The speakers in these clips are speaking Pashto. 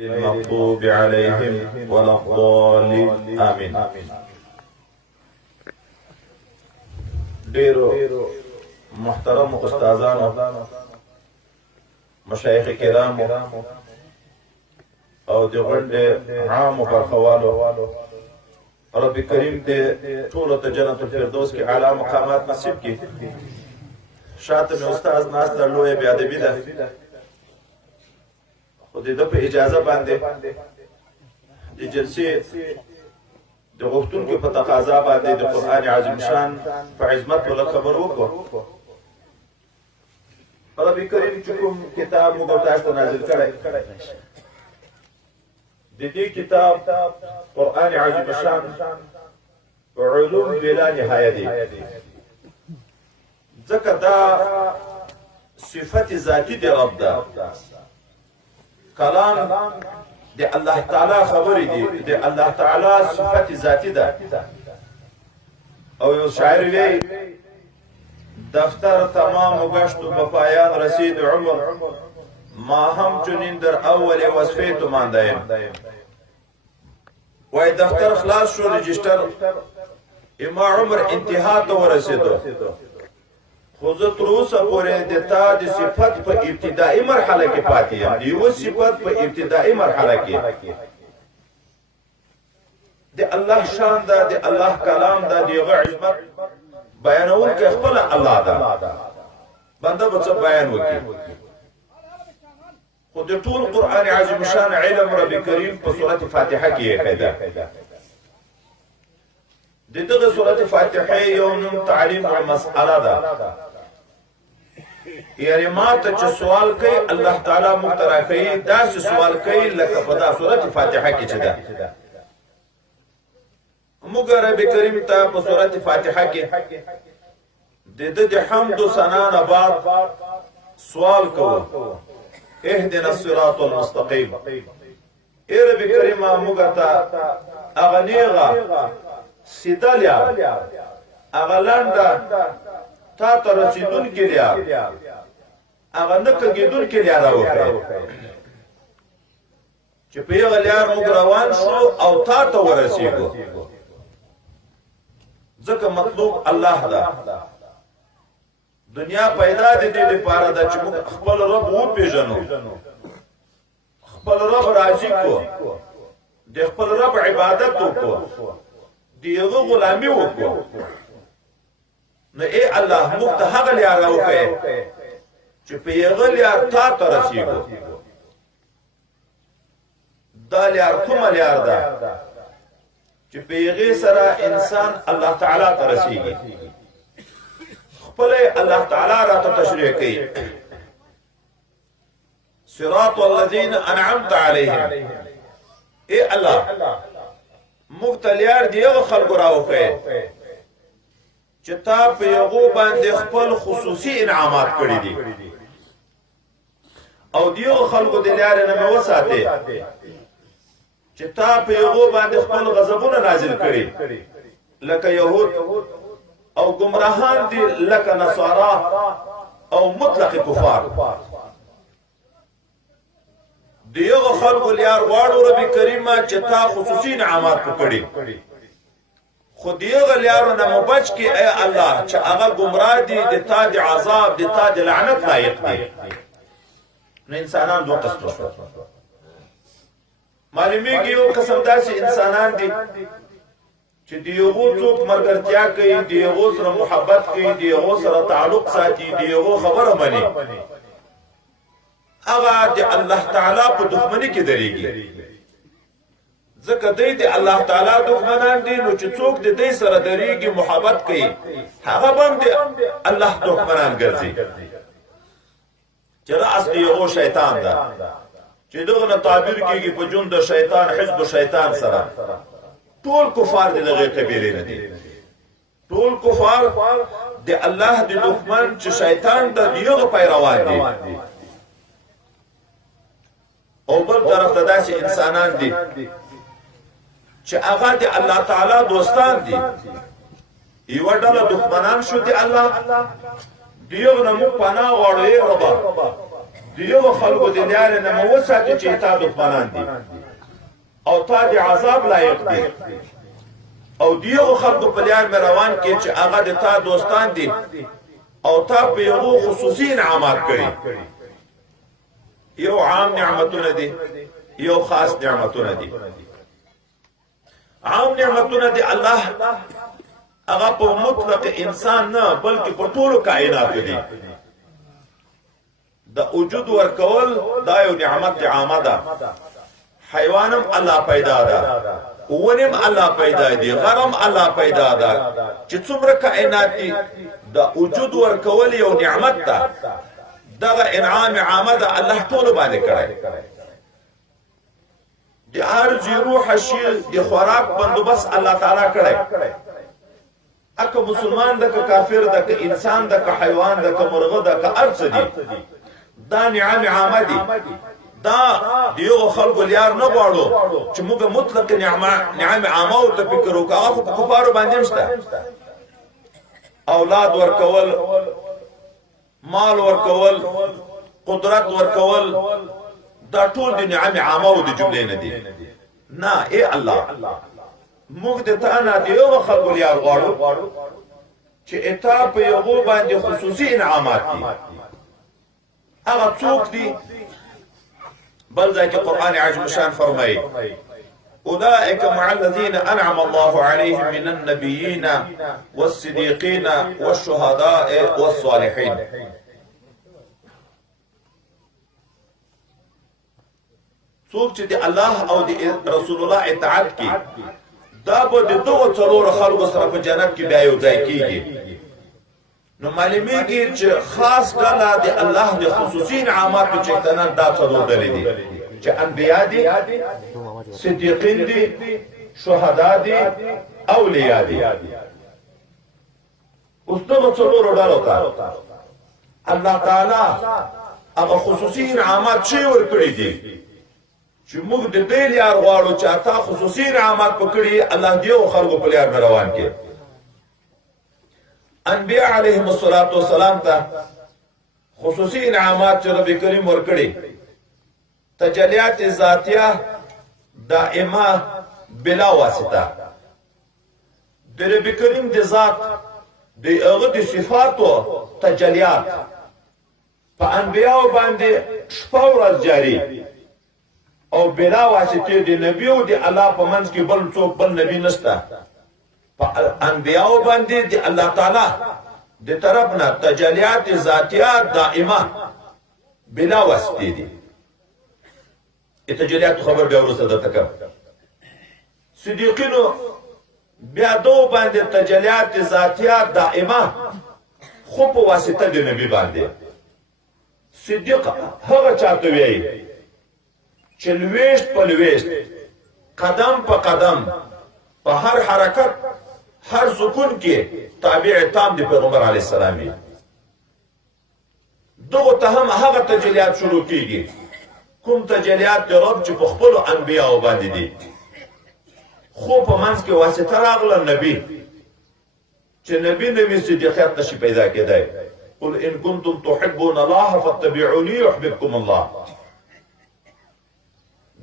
المغضوب عليهم ولا الضالين آمين. ډیرو محترم استادانو، مشایخ کرام او د غونډې عام برخوالو، رب کریم دې ټول ته جنت الفردوس کې اعلی مقامات نصیب کړي. شاته مې استاد ناست لوی بیا ادبي ده، خو د په اجازه باندې د جلسې د غوښتونکو په تقاضا باندې د قرآن عظیم شان په عظمت ولا خبر وکړو. رب کریم چې کوم کتاب موږ تاسو ته نازل کړی، د دې کتاب قرآن عظیم شان علوم بلا نهایه دي، ځکه دا صفت ذاتی دی رب ده. کلام د الله تعالی خبرې دي، د الله تعالی صفت ذاتی ده. او یو شاعر وی دفتر تمام گشت و به پایان رسید عمر، ما همچنین در اول وصفه تو ماندهیم. وای دفتر خلاص شو، رجستر اما عمر انتها ته ورسیدو، خو زه تر اوسه پورې د تا د صفت په ابتدایي مرحله کې پاتې یم. د یوه صفت په ابتدایي مرحله کې د الله شان ده، د الله کلام ده، د هغه عظمت بیانونکی خپل الله ده. بنده به څه بیان وکړي؟ خو د ټول قرآن عظیم شان علم رب کریم په سورت فاتحه کې یې ښیده. د دغه سورت فاتحه یو نوم تعلیم المسأله ده، یعنی ما ته چې سوال کوي الله تعالی موږ ته راښیي داسې سوال کوي لکه په دا سورت فاتحه کې چې ده. موږ رب کریم ته په سورت فاتحه کې د ده د حمد و ثنا نه بعد سوال کوو، اهدنا الصراط المستقیم. ای رب کریمه موږ ته هغه نیغه سیده لار، هغه لنډه تا ته رسیدونکې لار، هغه نه کږېدونکې لار راوښیه چې په هغه لار موږ روان شو او تا ته ورسېږو. ځکه مطلوب الله ده. دنیا پیدا د دې لپاره ده چې موږ خپل رب وپېژنو، خپل رب راضي کړو، د خپل رب عبادت وکړو، د هغه غلامي وکړو. نو ای الله موږ ته هغه لار راوښیه چې په هغه لار تا ته رسېږو. دا لار کومه لار ده چې په هغې سره انسان الله تعالی ته رسېږي؟ خپل الله تعالی راته تشریح کوي، صراط الذین انعمت علیهم. ای الله موږ ته لار د هغو خلکو راوښیه چې تا په هغو باندې خپل خصوصي انعامات کړي دي، او د هغو خلکو د لارې نه مې وساتې چې تا په هغو باندې خپل غضبونه نازل کړي، لکه یهود او گمراهان دي، لکه نصارا او مطلق کفار. د هغو خلکو لار غواړو رب کریمه چې تا خصوصي انعامات کړي، خو د هغه لارو نه مو بچ کړي ای الله چې هغه ګمراه دي، د تا د عذاب د تا د لعنت لایق دي. نو انسانان دوه قسمه شول. معلومیږي یو قسم داسې انسانان دي چې د هغو څوک ملګرتیا کوي، د هغو سره محبت کوي، د هغو سره تعلق ساتي، د هغو خبره مني، هغه د الله تعالی په دښمنۍ کې درېږي. ځکه دوی د الله تعالی دښمنان دي، نو چې څوک د دوی سره درېږي محبت کوي، هغه به هم د الله دښمنان ګرځي. چې راس د هغو شیطان ده، چې دغه نه تعبیر کېږي په جون د شیطان، حزب شیطان سره. ټول کفار د دغې قبیلې نه دي، ټول کفار د الله د دښمن چې شیطان ده د هغه پیروان دي. او بل طرف ته داسې انسانان دي چې هغه د الله تعالی دوستان دي. یوه ډله دښمنان شو د الله، دیغه نه موږ پناه غواړو ای ربه دیو خلقو دی لیار نمو وساتی چه تا دخمنان دی او تا دی عذاب لایق دی او دیو خلقو پلیار میں روان کی چه آغا دی تا دوستان دی او تا پیغو خصوصی انعامات کری یو عام نعمتون دی یو خاص نعمتون دی عام نعمتون دی اللہ اغا پا مطلق انسان نا بلکہ پا طول کائنات دی دا وجود ورکول دا یو نعمت عامه ده حیوانم الله پیدا ده ونم الله پیدا دي غرم الله پیدا ده چې څومره کائنات دي دا وجود ورکول یو نعمت ده دغه انعام عامه ده الله ټول باندې کړی د ارزي روح شي د خوراک بندوبست الله تعالی کړی اکه مسلمان ده که کافر ده که انسان ده که حیوان ده که مرغه ده که ارز دي دا نعم عامه دي دا دیو خلقو لیار نغواړو چې موږ مطلق نعم عامه او ته فکر وکړو هغه په کفارو باندې مشته اولاد ورکول مال ورکول قدرت ورکول دا ټول د نعم عامه او د جملې نه دي نه ای الله موږ د تا نه دیو خلقو لیار غواړو چې اتا په یو باندې خصوصي انعامات دي اغا څوک دي بل ذاك القرآن عجب شان فرمي أولئك مع الذين أنعم الله عليهم من النبيين والصديقين والشهداء والصالحين څوک چې د الله او د رسول الله اطاعت کوي دا به د دغو څلورو خلکو سره په جنت کې بیا یو ځای کیږي نو معلومیږي چې خاص ډله د الله د خصوصي انعاماتو چې تنن دا څلور ډلې دي چې انبیا دي صدیقین دي شهدا دي اولیاء دي اوس دغه څلورو ډلو ته الله تعالی هغه خصوصي انعامات چې ورکړي دي چې موږ د دې لار غواړو چې اته خصوصي انعامات پکړي الله دې او خلکو په لار روان کړي انبیاء علیهم الصلاة والسلام ته خصوصی انعامات چې رب کریم ورکړي تجلیات ذاتیه دائمه بلا واسطه د رب کریم د ذات د هغه د صفاتو تجلیات په انبیاء باندې شپه ورځ جاری او بلا واسطه د نبی او د الله په منځ کې بل څوک بل نبی نشته انبیاء باندې دی الله تعالی د طرفنا تجلیات ذاتیه دائمه بلا واسطه دي تجلیات خبر بیا ورسره د تکم صدیقینو بیا دو باندې تجلیات ذاتیه دائمه خو په واسطه د نبی باندې صدیق هغه چاته وی چې لويشت په لويشت قدم په قدم په هر حرکت هر سکون کې تابع تام دی پیغمبر علیه السلام دغه ته هم هغه تجلیات شروع کیږي کوم تجلیات د رب چې په خپل انبیاء باندې دي خو په منځ کې واسطه راغله نبی چې نبی صدیقیت نشي پیدا کېدای قل ان كنتم تحبون الله فاتبعوني يحببكم الله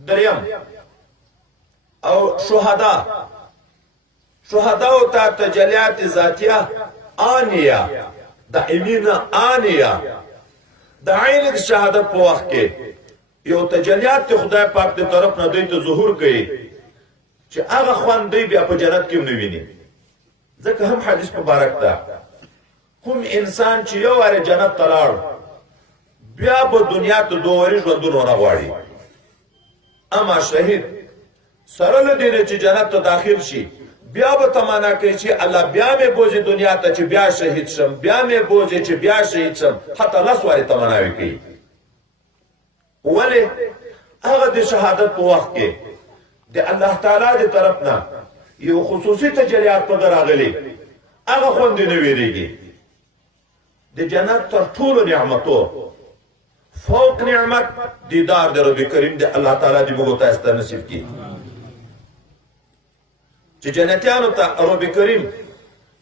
دریم او شهدا او تا تجلیات ذاتیه آنیه دائمین آنیه د عین شهادت په وخت کې یو تجلیات خدای پاک د طرف نه دوی ته ظهور کوي چې هغه خوان دی بیا په جنت کې نه ویني ځکه هم حدیث مبارک ده کوم انسان چې یو واره جنت تلاړ بیا په دنیا ته دوه ژوندونه غواړي اما شهید سره لدی چې جنت ته داخل شي بیا به تمنا کوي چې الله بیا مې بوزي دنیا ته چې بیا شهید شم بیا مې بوزي چې بیا شهید شم حتی لاس واري تمنا کوي ولی هغه د شهادت په وخت کې د الله تعالی د طرف نه یو خصوصي تجلیات په دراغلي هغه خوند نه ویریږي د جنت تر ټولو نعمتو فوق نعمت دیدار د رب کریم د الله تعالی دی موږ ته ست نصیب کړي چې جنتیانو ته رب کریم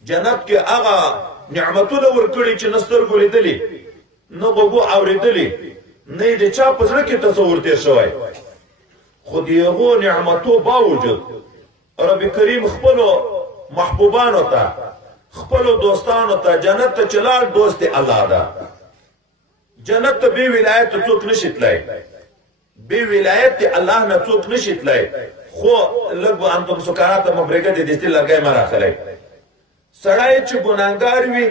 جنت کې هغه نعمتونه ورکړي چې نستر ګولیدلې نو بوګو اوریدلې نه د چا په زړه کې تصور تیر شوی خو د هغو نعمتو باوجود رب کریم خپلو محبوبانو ته خپلو دوستانو ته جنت ته چلار دوست الله ده جنت ته بې ولایت څوک نشي تللی بې ولایت الله نه څوک نشي تللی خو لږ به انتم سکارا ته مبرګه د دستي لرګی مه راخلی سړی چې ګناهګار وي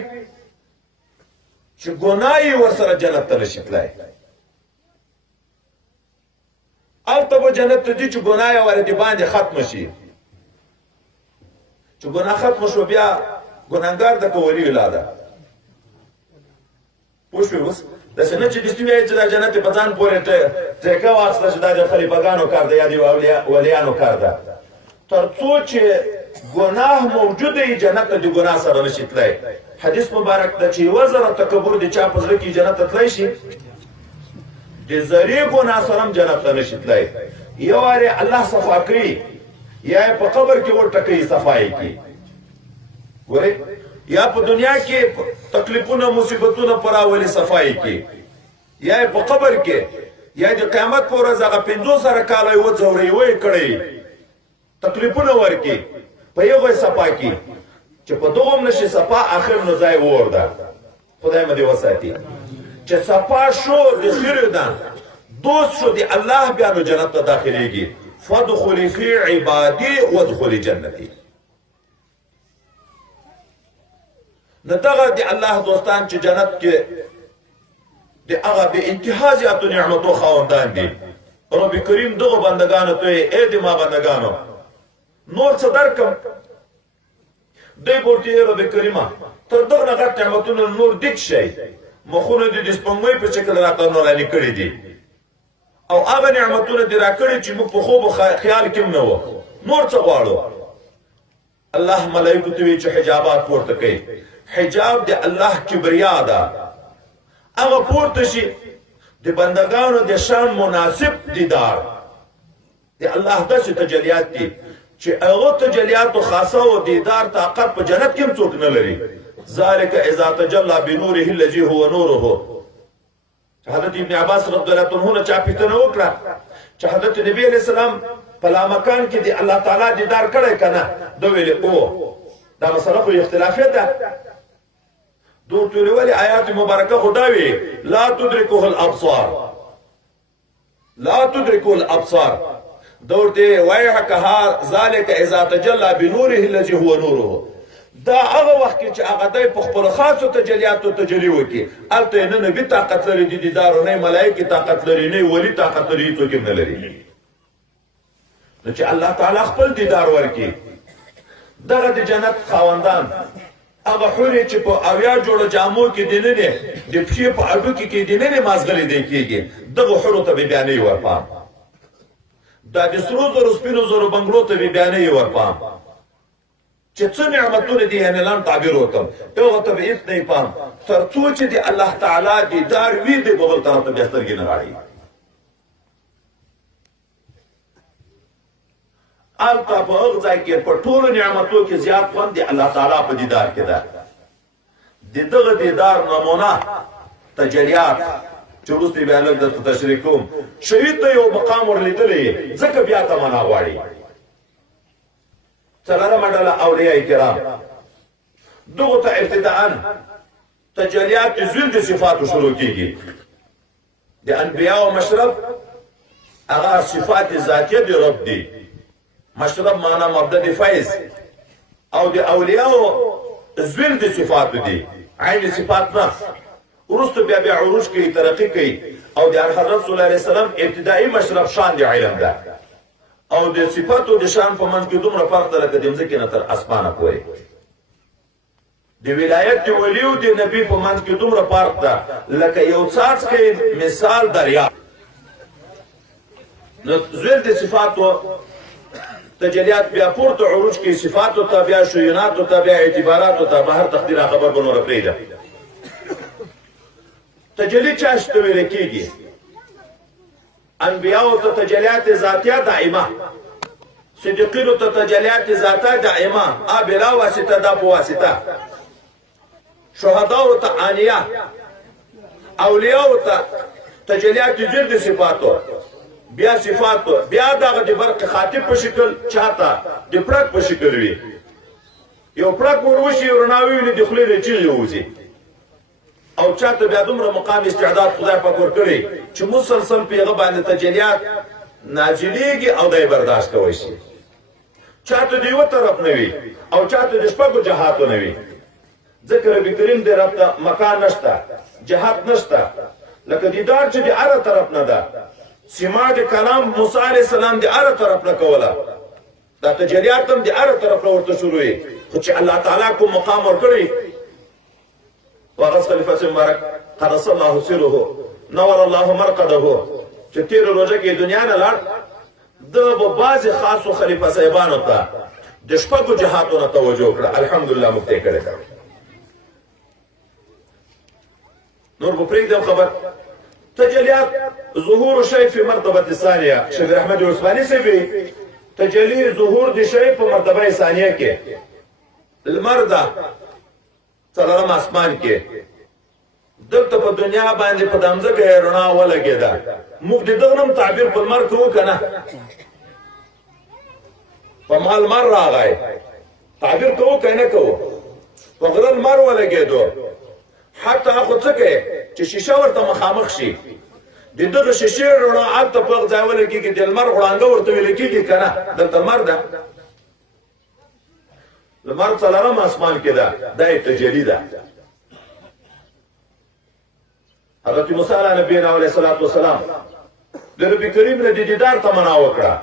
چې ګناه یې ورسره جنت ته نشي تللی هلته به جنت ته ځي چې ګناه یې ورې د باندې ختمه شي چې ګناه ختمه شو بیا ګناهګار ده که ولي الله ده پوه شوې اوس داسې نه چې دستي وایي چې دا جنت یې په ځان پورې ټیکه واخیسته چې دا د خلیفګانو کار ده یا د ولیانو کار ده تر څو چې ګناه موجود وي جنت ته د ګناه سره نشي تللی حدیث مبارک ده چې یوه زره تکبر د چا په زړه کې جنت ته تللی شي د زرې ګناه سره هم جنت ته نشي تللی یو وارې الله صفا کوي یا یې په قبر کې ورټکوي صفا یې کوي ګورئ یا په دنیا کې تکلیفونه مصیبتونه پر راولي صفایي کې یا په قبر کې یا د قیامت پر ورځ هغه 500 کاله یو ځوري وای کړی تکلیفونه ورکی په یو صفا کې چې په دوه نشي صفا اخر نو ځای ورده خدای مې دې وساتي چې صفا شو د خیر ده دوست شو دی الله بیا نو جنت ته داخليږي فادخلي فی عبادی وادخلي جنتی نتغه دی الله دوستان چې جنت کې دی هغه به انتها زیاتو نعمتو خواندان دي رب کریم دغه بندگانو ته اې دې ما بندگانو نور څه درکم دی ورته رب کریمه تر دغه غټ نعمتونو نور دک شي مخونه دې د سپموي په شکل راته نوراني کړی دي او هغه نعمتونه دې راکړي چې موږ په خوب خیال کې نه و نور څه غواړو الله ملائکه ته چې حجابات پورته کوي حجاب د الله کبریا ده هغه پورته شي د بندگانو د شان مناسب دیدار د الله داسې تجلیات دي چې هغه تجلیات خاصه او دیدار طاقت په جنت کې هم څوک نه لري ذالک اذا تجلى بنوره الذي هو نوره حضرت ابن عباس رضی الله عنه چا پیتنه وکړه چې حضرت نبی علیہ السلام په لامکان کې دی الله تعالی دیدار کړی کنه دوی ویل او دا مسله خو اختلافي ده دو ټول ولي آیات مبارکه خداوي لا تدركه الابصار لا تدركه الابصار دورته وایحکها ذالک اذا تجلى بنوره الذي هو نوره دا هغه وخت چې هغه د خپل خاصو تجلیاتو تجلی وکي الته نه نبی طاقت لري د دیدار نه ملائکه طاقت لري نه ولی طاقت لري څوک نه لري نو چې الله تعالی خپل دیدار ورکي دغه د جنت خواندان هغه حوري چې په اویا جوړو جامو کې دینه نه د پښې په اډو کې دینه نه مازغلې دی کېږي دغه حورو ته بیانې ورپام دا د سرو زرو سپینو زرو بنگلو ته بیانې ورپام چې څه نعمتونه دي ان لان تعبیر وکم یو ته به هیڅ نه پام تر څو چې دی الله تعالی دیدار وی دی بغل طرف ته بهتر کې نه راړي البته په هغه ځای کې په ټولو نعمتو کې زیات خوند دی الله تعالی په دیدار کې ده دغه دیدار نمونه تجلیات چې وروسته بیا لږ د تشریح کوم شهید ته یو مقام ورلیدلی ځکه بیا تمنا غواړي څلورم ډله اولیاء کرام دغه ته ابتداءً تجلیات ذل د صفاتو شروع کیږي د انبیاء مشرب هغه صفات ذاتیه دی رب دی مشرب معنا مبدأ فیض او د اولیاء ذل د صفات دي عین صفات نه ورست بیا عروج کوي ترقی کوي او د حضرت صلی الله علیه وسلم ابتدایي مشرب شان دی علم ده او د صفاتو د شان په منځ کې دومره فرق ده لکه د ځمکې نه تر اسمانه پورې د ولایت د ولیو د نبی په منځ کې دومره فرق ده لکه یو څاڅکی مثال دریا نو ذل د صفاتو تجلیات بیا پورته عروج کې صفاتو ته بیا شیناتو ته بیا اعتباراتو ته بهر تقدیر خبر بنور پریده تجلی چاشته ویل کېږي انبیاء ته تجلیات ذاتیه دائمه صدیقینو ته تجلیات ذاتیه دائمه بلا واسطه دا په واسطه شهدا ته انیه اولیاء ته تجلیات دي زیر د صفاتو بیا صفاتو بیا دغه د برق خاطب په شکل چاته د پړک په شکل وي یو پړک وروشي رڼاوي نه د خولې د چیغې وځي او چاته بیا دومره مقام استعداد خدای پاک ورکړي چې مسلسل په هغه باندې تجلیات نازلېږي او دای برداشت کوي شي چاته دی یو طرف نه وي او چاته د شپږو جهاتو نه وي ذکر رب کریم دې رب ته مکان نشته جهات نشته لکه دیدار چې د هر طرف نه ده سما د کلام موسی علیه السلام د هر طرف نه کوله دا تجلیات هم د هر طرف نه ورته شروع وي خو چې الله تعالی کوم مقام ورکړي وغس خلیفه مبارک قدس الله سره نور الله مرقده چې تیر روزه کې دنیا نه لاړ د بعض خاصو خلیفه صاحبانو ته د شپږو جهاتو نه توجه کړه الحمدلله مفتی کړه نور په پرېږدم خبر تجلیات ظهور شی فی مرتبه ثانیه شیخ احمد عثماني صاحب تجلی ظهور د شی په مرتبه ثانیه کې المرده څلورم اسمان کې دلته په دنیا باندې په دمزه کې رڼا ولګېده موږ د دغه نوم تعبیر په لمر کوو که نه په ما لمر راغی تعبیر کوو که نه کوو په غره لمر ولګېدو حتی خو څه کوي چې شیشه ورته مخامخ شي د دغه شیشې رڼا هلته په هغه ځای ولګېږي د لمر وړانګه ورته ویل کېږي که نه دلته لمر ده لمر څلورم اسمان کې ده دا یې تجلی ده حضرت موسی علیه نبینا علیه الصلاة والسلام د رب کریم نه د دیدار تمنا وکړه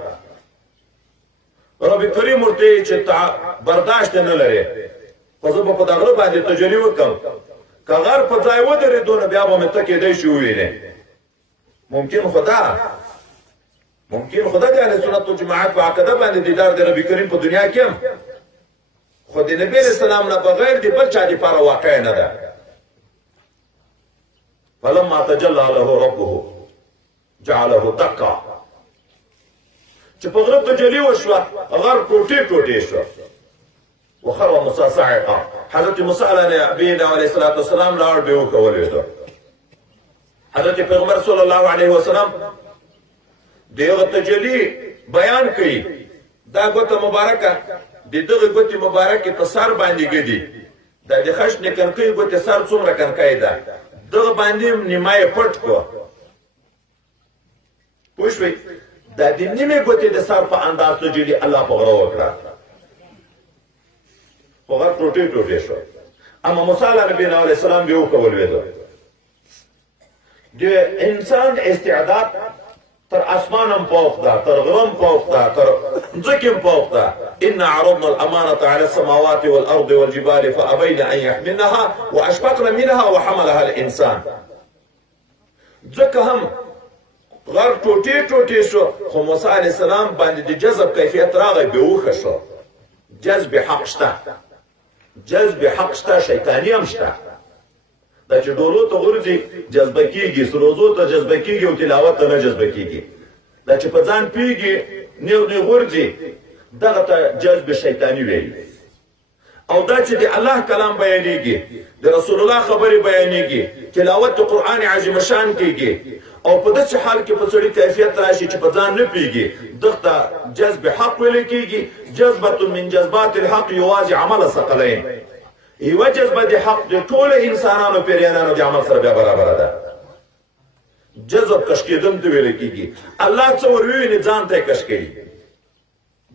رب کریم ورته چې برداشت نه لري خو زه به په دغه باندې تجلی وکړم که غر په ځای ودرېدو نو بیا به مې ته کېدی شي ووینې ممکن خدا د اهل سنت والجماعت په عقیده باندې دیدار د رب کریم په دنیا کې هم خو د نبی علیہ السلام نه بغیر د بل چا دپاره واقع نه ده فلما تجلى له ربه جعله دقا چې په غره تجلی وشوه غر ټوټې ټوټې شو وخر موسی صاعقا حضرت موسی علیه نبینا علیه الصلاة والسلام لاړ به وکولېدو حضرت پیغمبر صلی الله علیه وسلم دغه تجلی بیان کړي دا ګوته مبارکه دغه ګوته مبارکه په سر باندې ګدي د خښ نه کنکې ګوته سر څومره کنکې ده دغه باندې نیمه پټ کو پوښوي د دې نیمه ګوته د سر په انداز تجلی الله په غره وکړه په غره ټوټې ټوټې شو اما موسی علیه السلام به وکولېدو د انسان استعداد تر اسمانم فوق ده تر غرم فوق ده تر ځمکم فوق ده ان عرضنا الامانه على السماوات والارض والجبال فابين ان يحملنها واشفقن منها وحملها الانسان ځکه هم غر ټوټې ټوټې شو خو موسی علیه السلام باندې د جذب کیفیت راغی به وخه شو جذب حق شته شیطانی هم شته دا چې ډولو ته ورځي جذبه کیږي سروزو ته جذبه کیږي او تلاوت ته نه جذبه کیږي دا چې په ځان پیږي نیو ورځي دغه ته جذب شیطانی ویل او دا چې د الله کلام بیانېږي د رسول الله خبرې بیانېږي تلاوت قرآن عظیم شان کیږي او په داسې حال کې په سړي کیفیت راشي چې په ځان نه پیږي دغه جذب حق ویل کیږي جذبه من جذبات الحق یوازې عمل ثقلین یو جذبه د حق د ټول انسانانو پیریانانو د عمل سره بیا برابر ده جذب کش کېدم ته ویل کیږي الله څو وروینه ځان ته کش کوي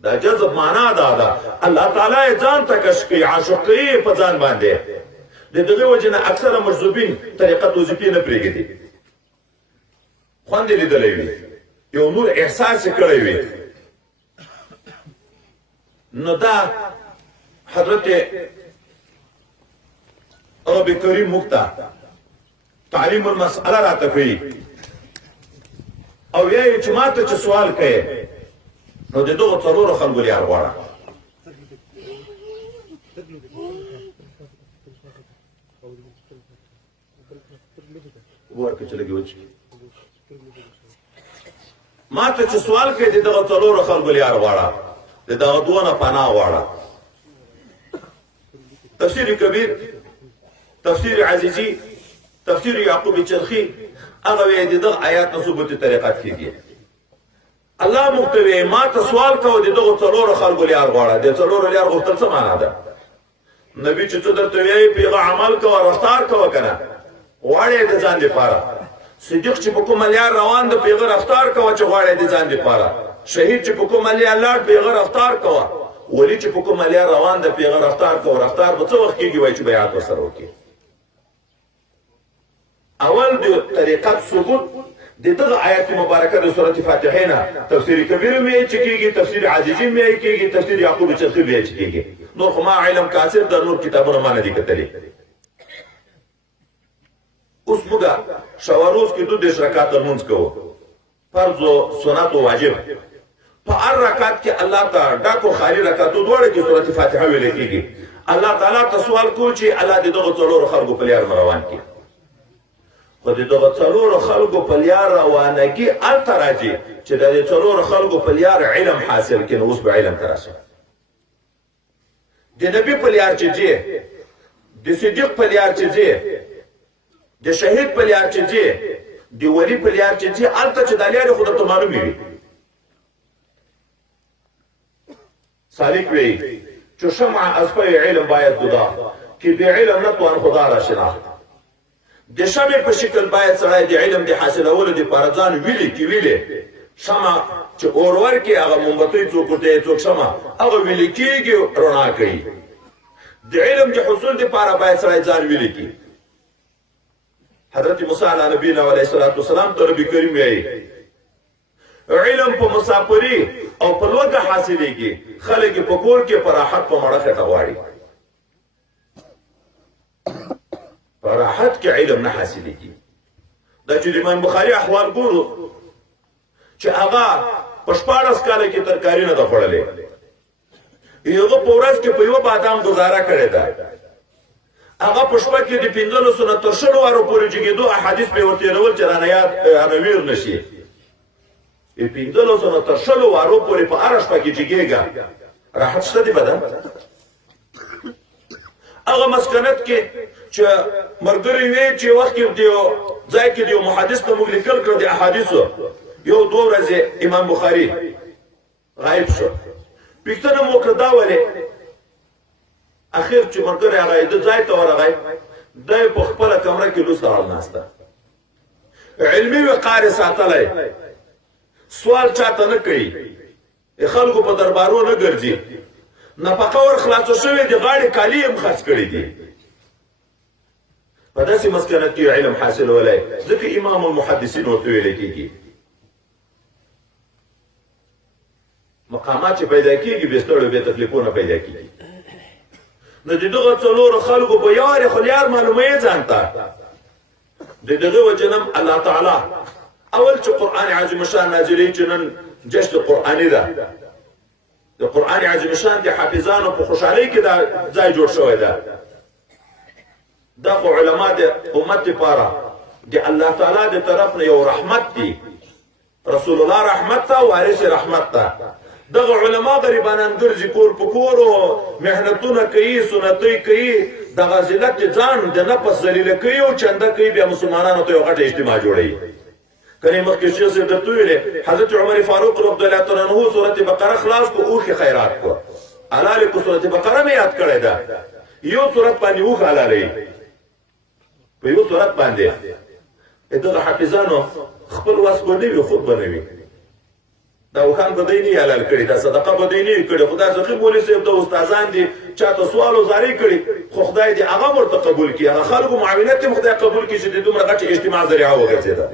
دا جذب معنا ده الله تعالی ځان ته کش کوي عاشقي په ځان باندې د دغه وجنه اکثره مرزوبین طریقه توزیفی نه پرېږدي خوند لیدلې وي یو نور احساس کړی وي نو دا حضرت رب کریم مکتا تعلیم المسئله راته کوي او یا چې ماته چې سوال کوي نو د دغه څلورو خلکو لپاره غواړه ورکه چې لګي وچ ماته چې سوال کوي د دغه څلورو خلکو لپاره غواړه د دغه دوه پناه غواړه تفسیر کبیر تفسیر عزیزی تفسیر یعقوب چرخی هغه وی دغه آیات نه ثبوت طریقت کیږي الله مختوی ما ته سوال کو دغه څلور خلکو لیار غواړه د څلور لیار غوښتل څه معنا ده نبی چې څه درته وی پیغه عمل کو رفتار کو کنه غواړي د ځان لپاره صدیق چې په کوم لیار روان د پیغه رفتار کو چې غواړي د ځان لپاره شهید چې په کوم لیار لاړ پیغه رفتار کو ولی چې په کوم لیار روان د پیغه رفتار کو رفتار په څه وخت کېږي وای چې بیعت وسره وکړي اول د طریقت ثبوت دغه آیت مبارکه د سورۃ فاتحه نه تفسیر کبیر مې چکیږي تفسیر عزیزی مې کېږي تفسیر یعقوب چرخی مې چکیږي نور خو ما علم کاسر د نور کتابونو باندې دي کتلې اوس موږ شواروز کې 2 رکعات لمونځ کوو فرض او سنت او واجب په هر رکعت کې الله تعالی ډاکو خالی رکعاتو دوړه کې سورۃ فاتحه ویل کېږي الله تعالی ته سوال کوي چې الله دې دغه څلور خلکو په لار روان کړي خو دغه څلور خلکو په لار روانه کې التراجي چې د څلور خلکو په لار علم حاصل کړي اوس به علم ترسه د نبی په لار چې دي د صدیق په لار چې دي د شهید په لار چې دي د ولی په لار چې دي الته چې د لارې خود ته معلوم وي سالک وی چې شمع از پای علم باید دودا کې به علم نه توان خدا را شناخت د شمع په شکل باید سره د علم د حاصلولو د پارځان ویلي کې ویلي شمع چې اورور کې هغه مومبتي څوک ته څوک شمع هغه ویلي کېږي رڼا کوي د علم د حصول د پاره باید سره ځان ویلي کې حضرت موسی علیه نبی علیه السلام ته رب کریم وی علم په مسافری او په لوګه حاصلېږي خلک په کور کې په راحت په مړه خټه غواړي په راحت کې علم نه حاصلېږي دا چې امام بخاری احوال ګورو چې هغه په 14 کال کې ترکاری نه ده خوړلې یو په ورځ کې په یو بادام گزاره کړې ده هغه په شپه کې د 15 سنت تر شلو وارو پورې جګېدو احادیث په ورته رول چې رانه یاد انویر نشي ای 15 سنت تر شلو وارو پورې په ارش پکې جګېګا راحت شته دی بدن هغه مسکنت کې چې مرګري وی چې وخت کې دیو ځای کې دیو محدث ته موږ لیکل کړ د احادیثو یو 2 ورځې امام بخاری غایب شو پښتنه مو کړ دا ولې اخر چې مرګري هغه د ځای ته ورغی د په خپل کمره کې لوستل ناشته علمي وقار ساتلای سوال چاته نه کوي خلکو په دربارو نه ګرځي نفقه ور خلاصو شوی دی غاړي کالی هم خرڅ کړی دي په داسې مسکنه کې علم حاصل ولای ځکه امام المحدثین ورته ویل کېږي مقامات چې پیدا کېږي به ستړي به تکلیفونه پیدا کېږي نو دغه څلور خلکو په یار خلیار معلومه ځانته دغه وجنم الله تعالی اول چې قران عظیم شان نازلې چې نن جشن قرآنی ده د قرآن عظیم شان د حافظانو په خوشحالۍ کې دا ځای جوړ شوی ده دا خو علما د امت لپاره د الله تعالی د طرف نه یو رحمت دی رسول الله رحمت ته وارث رحمت ته دغه علما غریبانان ګرځي کور په کور او محنتونه کوي سنتي کوي د غزلت ځان د نفس ذلیل کوي او چنده کوي بیا مسلمانانو ته یو غټه اجتماع جوړوي کني مخکې شیخ صاحب درته ویلې حضرت عمر فاروق رضی الله تعالی عنہ سورۃ بقره خلاص کو او خیرات کو حلال کو سورۃ بقره مې یاد کړی دا یو سورۃ باندې او حلالې په یو سورۃ باندې دغه حافظانو خپل واس باندې خود بنوي دا وخان بدینی حلال کړی دا صدقه بدینی کړی خدای زخی مولوی صاحب د استادان دي چاته سوال او زاری کړی خو خدای دې هغه مرته قبول کړي هغه خلکو معاونت خدای قبول کړي چې دومره غټه اجتماع ذریعہ وګرځیدا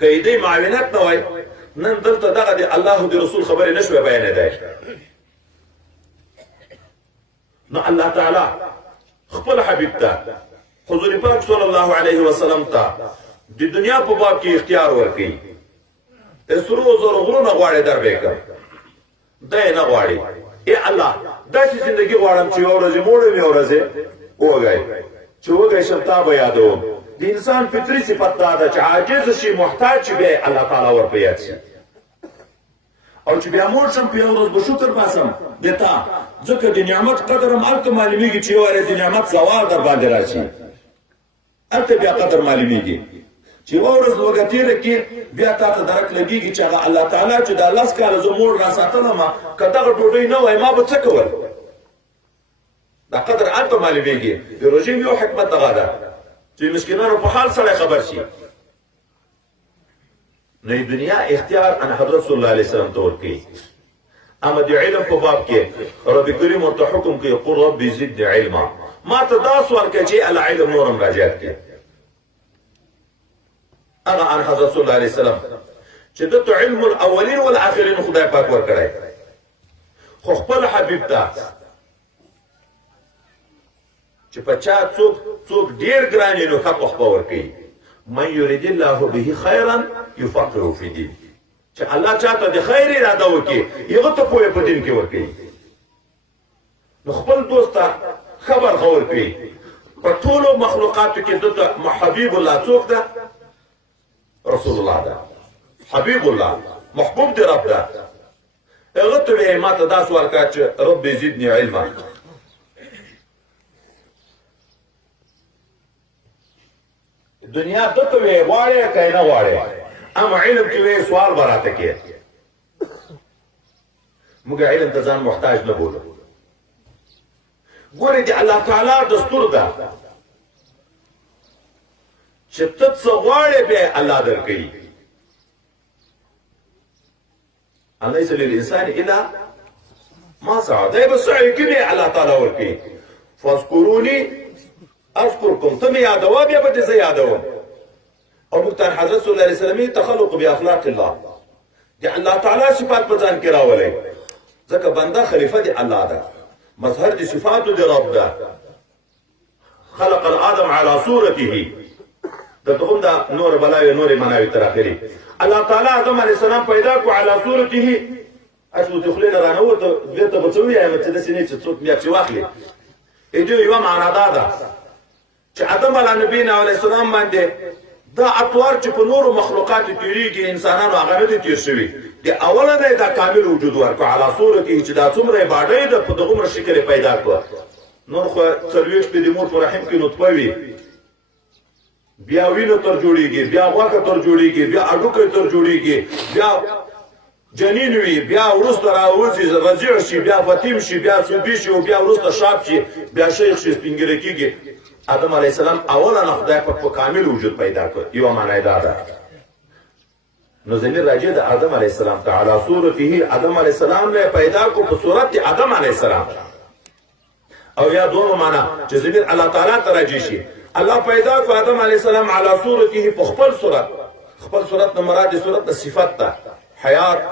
کایدې معاونت نه وای نن دلته دغه دی الله او رسول خبره نشوي بیان دی نو الله تعالی خپل حبیب ته حضور پاک صلی الله علیه وسلم ته د دنیا په باب کې اختیار ورکړي سرو زرو غرونه غواړي در به کړ دای نه غواړي ای الله داسې ژوندۍ غواړم چې اورځي موړې مې اورځي وګای چې وګای شم تا به یادوم د انسان فطري صفت دا چې عاجز شي محتاج شي به الله تعالی ور پیات شي او چې بیا مور شم په ورځ به شکر باسم دتا ځکه د نعمت قدر مالک معلومیږي چې وره د نعمت زوال در باندې راشي البته بیا قدر معلومیږي چې ورځ وګ تیر کې بیا تا ته درک لګيږي چې هغه الله تعالی چې د الله څخه زموږ را ساتلم کدا ډوډۍ نه وای ما به څه کول دا قدر انت معلومیږي د رژیم یو حکمت دغه ده چې مسکینانو په حال سره خبر شي نو دنیا اختیار ان حضرت صلی الله علیه وسلم ته ورکی اما د علم په باب کې رب کریم ته حکم کوي قل رب زدنی علما ما ته دا سوال کوي چې العلم نورم راجعت کوي انا عن حضرت صلی الله علیه وسلم چې د علم الاولین والآخرین خدای پاک ورکړی خو خپل حبیب ته چې په چا څوک ډیر ګران نو حق خبر کوي من يريد الله به خيرا يفقهه في دين چې الله چاته د خیر اراده وکي یو ته په دین کې ورکي نو خپل دوست خبر خور کوي په ټولو مخلوقاتو کې د حبیب الله څوک ده رسول الله ده حبیب الله محبوب دی رب ده هغه ته ما ته دا سوال کړ چې رب زدنی علما دنیا دته وی غواړي کینه غواړي اما علم کې وی سوال براته کې موږ علم ته ځان محتاج نه بولو ګورې چې الله تعالی دستور ده چې ته څه غواړې به الله درکوي الیس للانسان الا ما سعى دی به سعی کوي الله تعالی ورکوي فاذكروني اذكركم تم یادوا بیا به زه یادوم او مختار حضرت صلی الله علیه وسلم تخلق باخلاق الله دی الله تعالی صفات په ځان کې راولي ځکه بنده خلیفہ دی الله ده مظهر دی صفات دی رب ده خلق الادم على صورته دغه دا نور بلاوی نور مناوی تر اخري الله تعالی آدم علیه السلام پیدا کو على صورته اشو تخلین رانو ته دته بچوي یا مته د سینې چې څوک بیا چې واخلي اې یو معنا ده چې آدم علیه السلام باندې دا اطوار چې په نورو مخلوقاتو تیریږي انسانانو هغه نه تیر شوی دی اوله نه دا کامل وجود ورکو علی صورت چې دا څومره باډې د په دغه شکل پیدا کړ نور خو څلويش په دې مور په رحم کې نطفه وي بیا وینه تر جوړیږي بیا غوښه تر جوړیږي بیا اډوکه تر جوړیږي بیا جنین وی بیا ورسته راوځي رضیع شي بیا فاطم شي بیا صبي شي او بیا ورسته شاب شي بیا شیخ شي سپینګره کیږي آدم علیه السلام اولا خدای په کامل وجود پیدا کړ یو معنی دا ده نو زمير راجع د آدم علیه السلام تعالی صورته آدم علیه السلام له پیدا کو په صورت آدم علیه السلام او یا دوه معنی چې زمير الله تعالی ته راجع شي الله پیدا کو آدم علیه السلام علی صورته په خپل صورت نه مراد صورت د صفات ده حیات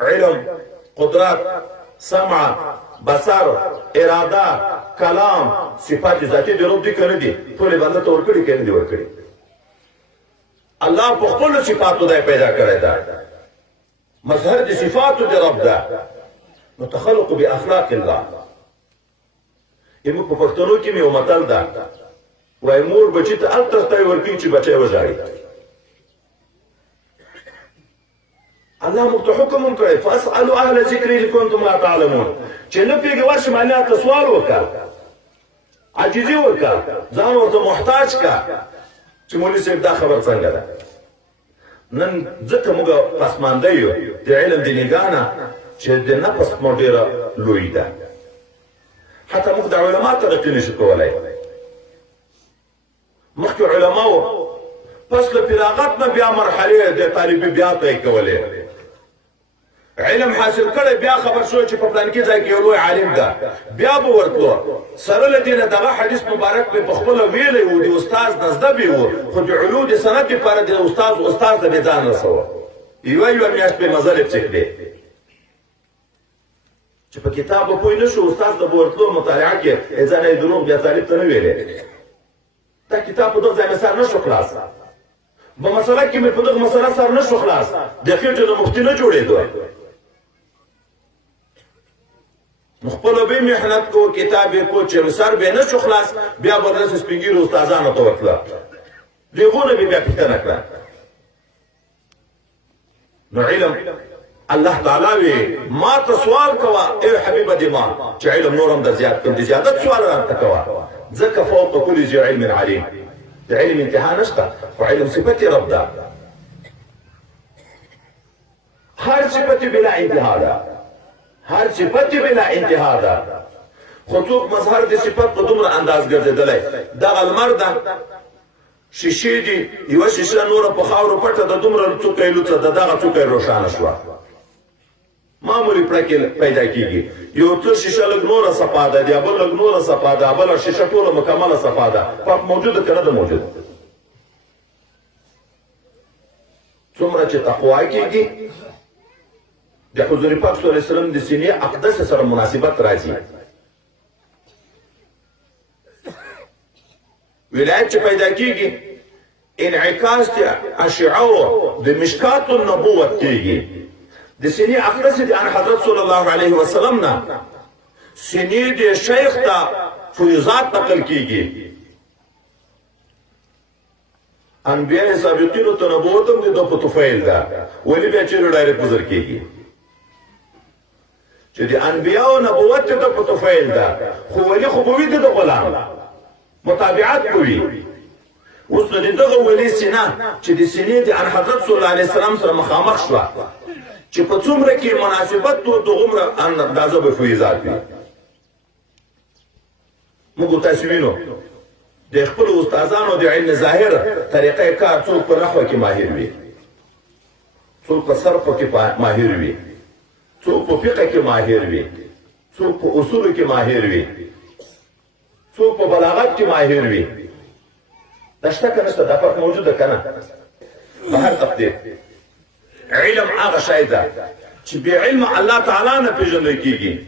علم قدرت سمع بصر اراده کلام صفات ذاتی د رب دي کنه دي ټول باندې تور کړي کنه دي ور کړی الله په خپل صفاتو ده پیدا کړی ده مظهر د صفاتو د رب ده متخلق باخلاق الله یم په پښتنو کې یو متل ده وای مور بچی ته الته ور کړی چې بچي وځي الله مخ حکم کوي فاسالوا اهل الذكر ان كنتم لا تعلمون چې نه پیګ ورش معنی تاسو سوال وکړه عاجزي وکړه ځان ورته محتاج کا چې مولوی صاحب دا خبر څنګه ده نن ځکه موږ پسمانده یو د علم د نگاهه چې د نفس مدیره لوی ده حتی موږ د علماء ته نشو کولای مخکې علماء پس له فراغت نه بیا مرحله د طالب بیا ته کولای علم حاصل کړي بیا خبر شو چې په پلان کې ځای کې یو لوی عالم ده بیا به ورتلو سره لدینه دغه حدیث مبارک په خپل ویلې و دی استاد نزده به و خو د علوم سند لپاره د استاد د ځان رسو یو میاشت په مزل بچکړي چې په کتاب په نه شو استاد د ورتلو مطالعه کې ځانې دروغ بیا طالب ته نه ویلې دا کتاب په دغه ځای سره نشو خلاص په مسله کې مې په دغه مسله سره نشو خلاص د خېټه د مفتي نه جوړېدو مخبل به محنت کو کتاب کو چې سر به نه شو خلاص بیا بدرس سپینګیر استادانو ته ورتله دیغونه بیا پښتنه کړه نو علم الله تعالی وی ما ته سوال کوا ای حبیب دی ما چې علم نورم د زیات کوم د زیادت سوال راته کوا ځکه فوق کل ذی علم علیم د علم انتها نشته خو علم صفت رب ده هر صفت بلا انتها ده هر صفت بلا انتها ده خو څوک مظهر د صفت په دومره انداز ګرځېدلی دغه لمر ده شیشې دي یوه شیشه نوره په خاورو پټه ده دومره څوکۍ لوڅه ده دغه څوکۍ روښانه شوه معمولی پړکې پیدا کیږي یو څه شیشه لږ نوره صفا ده بیا بل لږ نوره صفا ده بله شیشه ټوله مکمله صفا ده فرق موجوده که نه ده موجود څومره چې تقوا کیږي د حضور پاک صلی الله علیه وسلم د سینې اقدس سره مناسبت راځي ولایت چې پیدا کیږي انعکاس د اشعه د مشکات النبوت کیږي د سینې اقدس د ان حضرت صلی الله علیه وسلم نه سینې د شیخ ته فیضات نقل کیږي انبیاء سابقینو ته نبوت هم د په طفیل ده ولی بیا چیرې ډایرکټ گذر کیږي چې د انبیاء نبوت ته په طفیل ده خو ولی خو به وي د غلام متابعت کوي اوس د دغه ولی سینه چې د سینې د ان حضرت صلی الله علیه وسلم سره مخامخ شوه چې په څومره کې مناسبت تو دغومره اندازه به فیضات وي موږ تاسو وینو د خپل استادانو د علم ظاهر طریقې کار څوک په نحو کې ماهر وي څوک په صرف کې ماهر وي څوک په فقه کې ماهر وي څوک په اصول کې ماهر وي څوک په بلاغت کې ماهر وي دا شته که نشته دا فرق موجوده که نه په هر تقدیر علم هغه شی ده چې بې علمه الله تعالی نه پېژندل کېږي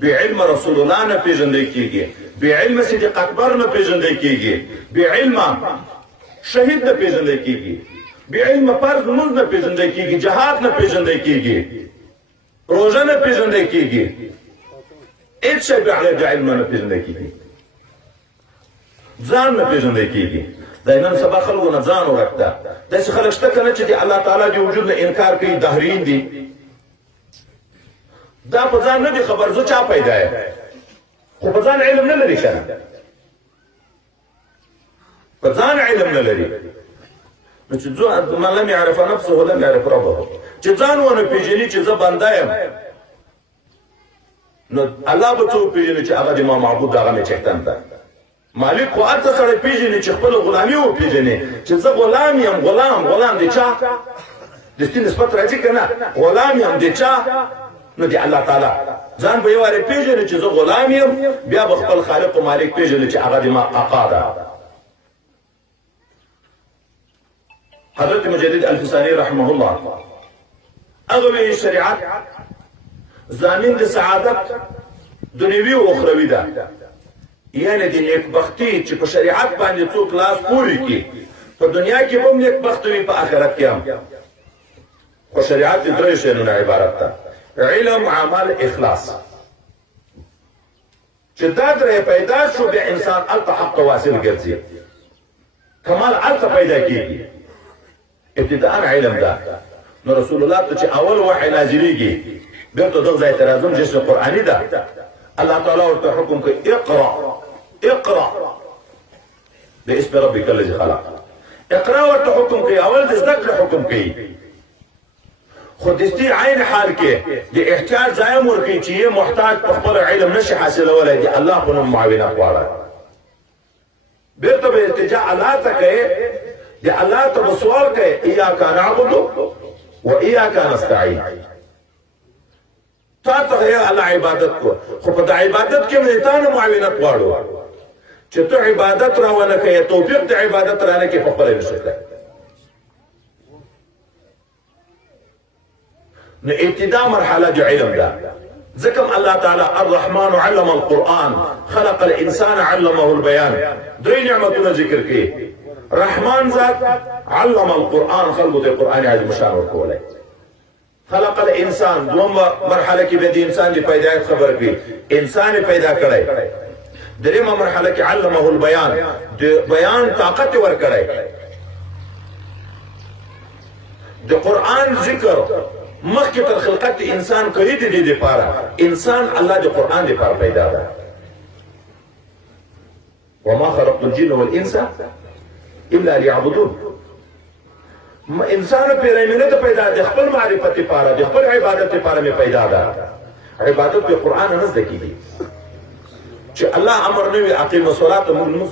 بې علمه رسول الله نه پېژندل کېږي بې علمه صدیق اکبر نه پېژندل کېږي بې علمه شهید نه پېژندل کېږي بې علمه فرض لمونځ نه پېژندل کېږي جهاد نه پېژندل کېږي روژه نه پېژندل کېږي هېڅ شی بغیر د علمه نه پېژندل کېږي ځان نه پېژندل کېږي دا نن سبا خلکو نه ځان ورک ده داسې خلک شته که نه چې د الله تعالی د وجود نه انکار کوي دهرین دي دا په ځان نه دي خبر زه چا پیدا یم خو په ځان علم نه لري که نه په ځان علم نه لري نو چې من لم یعرف نفسه لم یعرف ربه چې ځان ونه پېژني چې زه بنده یم نو الله به څه وپېژني چې هغه د ما معبود هغه مې چښتن ده مالک خو هلته سړی پېژني چې خپله غلامي وپېژني چې زه غلام یم غلام د چا د سپي نسبت راځي که نه غلام یم د چا نو د الله تعالی ځان به یو وارې پېژني چې زه غلام یم بیا به خپل خالق و مالک پېژني چې هغه د ما آقا ده حضرت مجدد الفسانی رحمه الله هغه وایي شریعت ضامن د سعادت دنیوي او اخروي ده یعنی د نیکبختي چې په شریعت باندې څوک لاس پورې کړي په دنیا کې به هم نیکبخت وي په آخرت کې هم خو شریعت د درې شیانو نه عبارت ده علم عمل اخلاص چې دا درې پیدا شو بیا انسان هلته حق ته واصل ګرځي کمال هلته پیدا کېږي ابتداء علم ده نو رسول الله ته چې اول وحی نازلېږي بیرته دغه ځای ته راځم جسم قرآني ده الله تعالی ورته حکم کوي اقرا باسم ربك الذي خلق اقرا ورته حکم کوي اول د زده کړې حکم کوي خو د دې عین حال کې د احتیاج ځای ورکوي چې یې محتاج په خپل علم نشي حاصلولی دی الله په نوم معاونت غواړه بیرته به التجا الله ته کوي د الله ته به سوال کوي ایاک نعبد و ایاک نستعین تا ته یا الله عبادت کو خو په عبادت کې موږ ته معاونت غواړو چې ته عبادت راونه کوي توفیق د عبادت رانه کې په خپل نشته نو ابتداء مرحله د علم ده ذكر الله تعالى الرحمن علم القرآن خلق الإنسان علمه البيان دري نعمتنا ذكر كي رحمن ذات علم القرآن خلقه القرآن عز مشان ورکوله خلق الانسان دوم مرحله کې به د انسان د پیدایښت خبر کوي انسان پیدا کړی دریمه مرحله کې علمه البیان د بیان طاقت ورکړی د قرآن ذکر مخکې تر خلقت انسان کړی دی د لپاره انسان الله د قرآن لپاره پیدا ده وما خلقت الجن والانس الا ليعبدون. انسان پیدا مې نه پیدا د خپل معرفت لپاره د خپل عبادت لپاره مې پیدا ده. عبادت په قرآن نه زده کیږي چې الله امر نه وي اقیم الصلاة موږ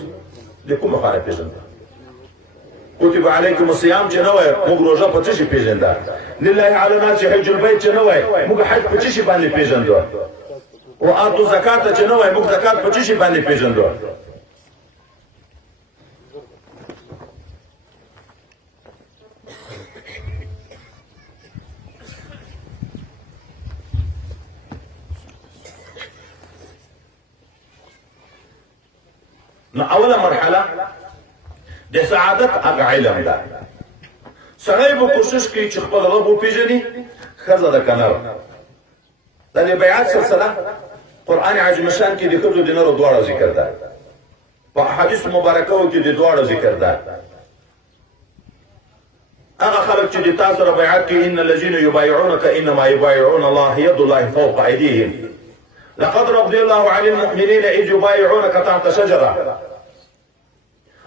د کومه خبره پیژنده. کتب علیکم الصیام چې نه وای موږ روزه په څه شي پیژنده. لله علی الناس حج البیت چې نه وای موږ حج په څه شي باندې پیژندو. او اتو زکات چې نه وای موږ زکات په څه شي باندې پیژندو. نو اوله مرحله د سعادت هغه علم ده. سړی به کوشش کوي چې خپل رب وپېژني. ښځه د کنر دا د بیعت سلسله قرآن عظیم شان کې د ښځو د نرو دواړه ذکر ده. په احادیث مبارکو کې د دواړه ذکر ده. هغه خلک چې د تا سره بیعت کوي ان الذین یبایعونک انما یبایعون الله ید الله فوق ایدیهم لقد رضي الله عن المؤمنين إذ يبايعونك تحت شجرة.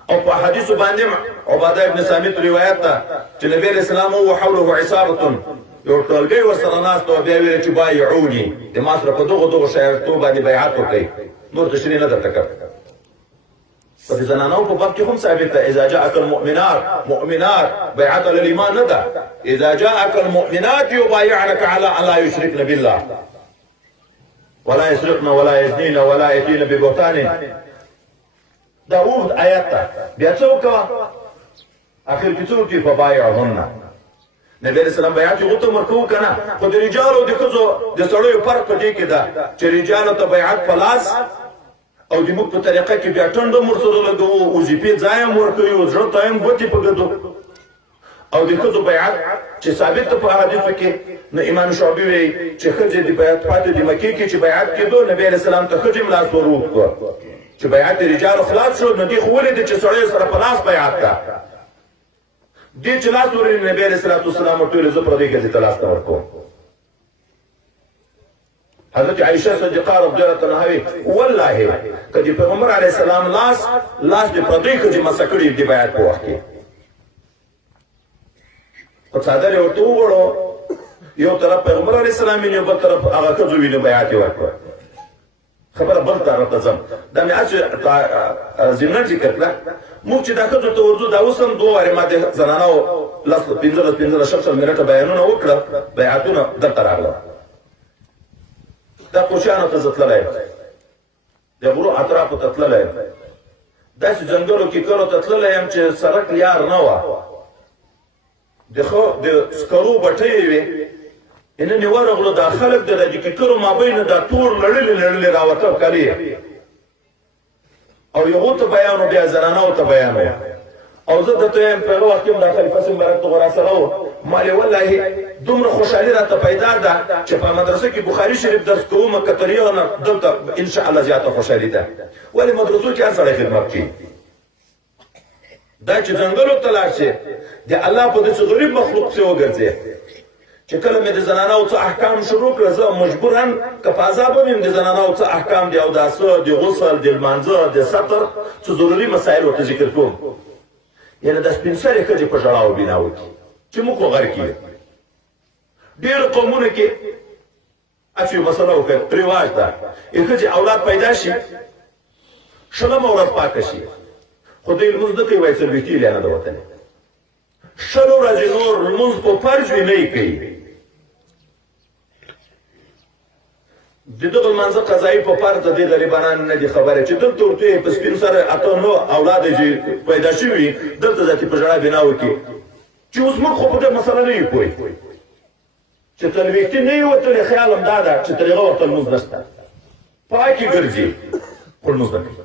او په حدیث باندې عباده ابن صامت روایت ده چې نبی اسلام او حوله عصابه یو ټولګي ورسره ناس ته بیا ویل چې بایعوني د ما سره په دغه شرطو باندې بیعت وکړي. نور تشریح نه درته کوم. په زنانو په باب کې هم ثابت ده اذا جاءك المؤمنات بیعت للایمان نه ده. اذا جاءك المؤمنات يبايعنك على ان لا يشركن بالله ولا يسرقن ولا يزنين ولا يأتين ببهتان. داود آیات تا بیا څه وکړه اخر کې څه وکړي فبایعهن. نبی علیہ السلام بیعت یې غوته ورکوو که نه. خو د رجالو او د ښځو د سړیو فرق په دې کې ده چې رجالو ته بیعت په لاس او د موږ په طریقه کې بیا ټنډ هم ورسره لګوو وظیفې ځای هم ورکوي زړه ته هم ګوتې په ګدو. او د ښځو بیعت چې ثابت ده په احادیثو کې. نو امام شعبي وایي چې ښځې د بیعت پاتې د مکې کې چې بیعت کېدو نبي علیه السلام ته ښځې هم لاس ور وکړو چې بیعت د رجالو خلاص شو. نو دې خو ولیدې چې سړی سره په لاس بیعت ده. دې چې لاس ورکړي نبي علیه السلام ورته ویل زه پردۍ ښځې ته لاس نه ورکوم. حضرت عائشہ صدیقہ رضی الله عنها وی والله کدی پیغمبر علیه السلام لاس د پردۍ ښځې مسه کړي د بیعت په وخت کې. او څادر ورته وګورو یو طرف پیغمبر علیه السلام یې بل طرف هغه ښځو ویني بیعت یې ورکړ. خبره بل طرف ته ځم. دا مې هسې ضمناً ذکر کړه. موږ چې دا ښځو ته ورځو دا اوس هم دوه وارې ما د زنانو 15 منټه بیانونه وکړه بیعتونه دلته راغله. دا کوشانو ته زه تللی یم د غرو اطرافو ته تللی یم. داسې ځنګلو کې کلو ته تللی یم چې سړک لیار نه وه. د سکرو بټۍ وې نن یې ورغلو دا خلک د کیکرو مابین دا تور لړلې راوته کلي او یو ته بیانو بیا زنانو ته بیانو. او زه دته یم په هغه وخت کې هم دا خلیفه مبارک ته راسره و. مالې والله دومره خوشحالي راته پیدا ده چې په مدرسه کې بخاري شریف درس کوم کتریو نه دلته ان شاء الله زیاته خوشحالي ده. ولې مدرسو کې هر سړی خدمت کوي. دا چې ځنګلو ته لاړ شي د الله په داسې غریب مخلوق پسې وګرځې چې کله مې د زنانو څه احکام شروع کړه زه مجبوراً که په عذاب هم یم د زنانو څه احکام د اوداسه د غسل د لمانځه د سطر څه ضروري مسایل ورته ذکر کوم. یعنې د سپین سرې ښځې په ژړاو بنا وکړي چې موږ خو غر کړي. ډېرو قومونو کې اچې مسله وکړه رواج ده ښځې اولاد پیدا شي شلمه ورځ پاکه شي خو دوی لمونځ نه کوي وایي څلوېښتې لیانه ده وطن. شل ورځې نور لمونځ په فرض وي نه یې کوي. د دغه لمانځه قضایي په فرض د دې غریبانان نه دي خبره چې دلته ورته یې په سپین سره اته نو اولاد چې پیدا شوي دلته ذاتي په ژړا بنا وکړي چې اوس موږ خو په دې مسله نه یو پوه چې څلوېښتې نه یې وتلې. خیال هم دا ده چې تر هغه ورته لمونځ نشته پای کې ګرځي خو لمونځ نه کوي.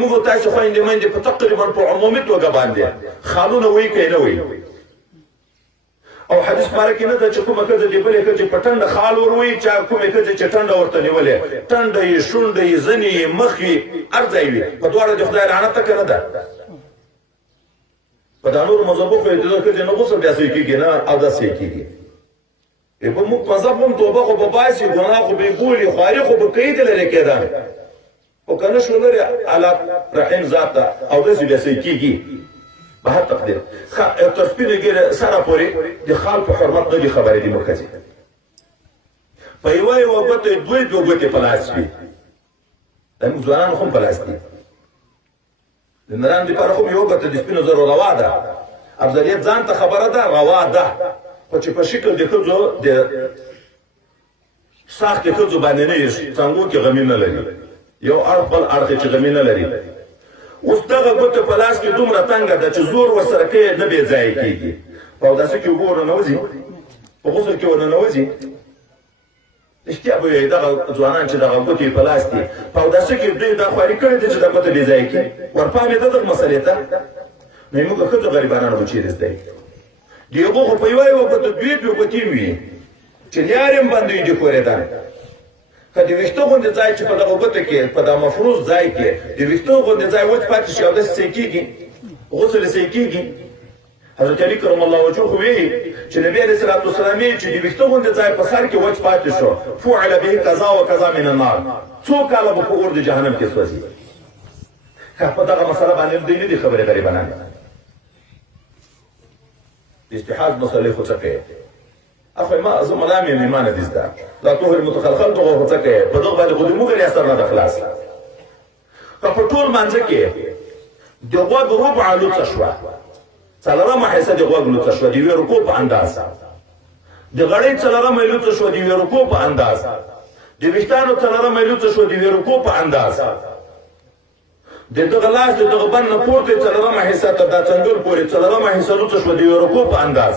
موږ تاسو خویندې میندې په تقریبا په عمومي توګه باندې خالونه وایي که نه وایي. او حدیث پاره کې نه ده چې کومه ښځه د بلې ښځې په ټنډه خال ور وایي چا کومې ښځې چې ټنډه ورته نیولې ټنډه یې شونډه یې زنې یې مخ یې هر ځای وي په دواړه د خدای لعنت ته که نه ده. په دا نور مذهبو خو یې د ښځې نه غسل بیا صحیح کېږي نه اودس یې کېږي. په موږ مذهب هم توبه خو به باسي ګناه خو به یې بولي خواري خو به کوي د لرې کېدن او کنه شو لري الله رحیم ذات او داسې بیا سې کیږي به هر تقدیر تر سپینې ګیره سره پورې د خال په حرمت نه دي خبرې دي مرکزي په یوه ګوتې دوه ګوتې په لاس وي زموږ ځوانانو هم په لاس دي د نران دپاره خو یو ګوته د سپینو زرو روا ده افضلیت ځان ته خبره ده روا ده خو چې په شکل د ښځو د ساختې ښځو باندې نه یې څنګو کې غمي نه لري یو اړخ بل اړخ چې غمي نه لري اوس دغه ګوته په لاس کې دومره تنګه ده چې زور ورسره کوې نه بې ځایه کېږي په اوداسه کې اوبه ورننوځي په غسل کې ورننوځي رښتیا به وایي دغه ځوانان چې دغه ګوتې په لاس دي په اوداسه کې دوی دا خواري کړې دي چې دا ګوته بې ځایه کړي ورپامېده دغه مسلې ته نو موږ ښځو غریبانانو به چېرې زده د هغو خو په یوه ګوته دوې ګوتې وي چې لیار یې هم باندې دي ښورېدل که د ویښته غوندې ځای چې په دغه ګوته کې په دا مفروض ځای کې د ویښته غوندې ځای وچ پاتې شي او داسې صحیح کېږي غسل یې صحیح کېږي حضرت علي کرم الله وجهه خو وایي چې نبي علیه صلات وسلام یې چې د ویښته غوندې ځای په سر کې وچ پاتې شو فعل به قضا و قضا من النار څو کاله به په اور د جهنم کې سوځي که په دغه مسله باندې دوی نه دي خبرې غریبانان د استحاض مسلې خو څه کوي اخوی ما زه ملام یم ایمان دې زده لا طهر متخلخل دغه خو څه کوي په دغه باندې خو د موږ اثر نه ده خلاص که په ټول مانځه کې د غوږ ربع لوڅه شوه څلورمه حصه د غوږ لوڅه شوه د یوې رکوع په انداز د غړۍ څلورمه یې لوڅه شوه د یوې رکوع په انداز د ویښتانو څلورمه یې لوڅه شوه د یوې رکوع په انداز د دغه لاس د دغه بند نه پورته څلورمه حصه ته دا څنګل پورې څلورمه حصه لوڅه شوه د یوې رکوع په انداز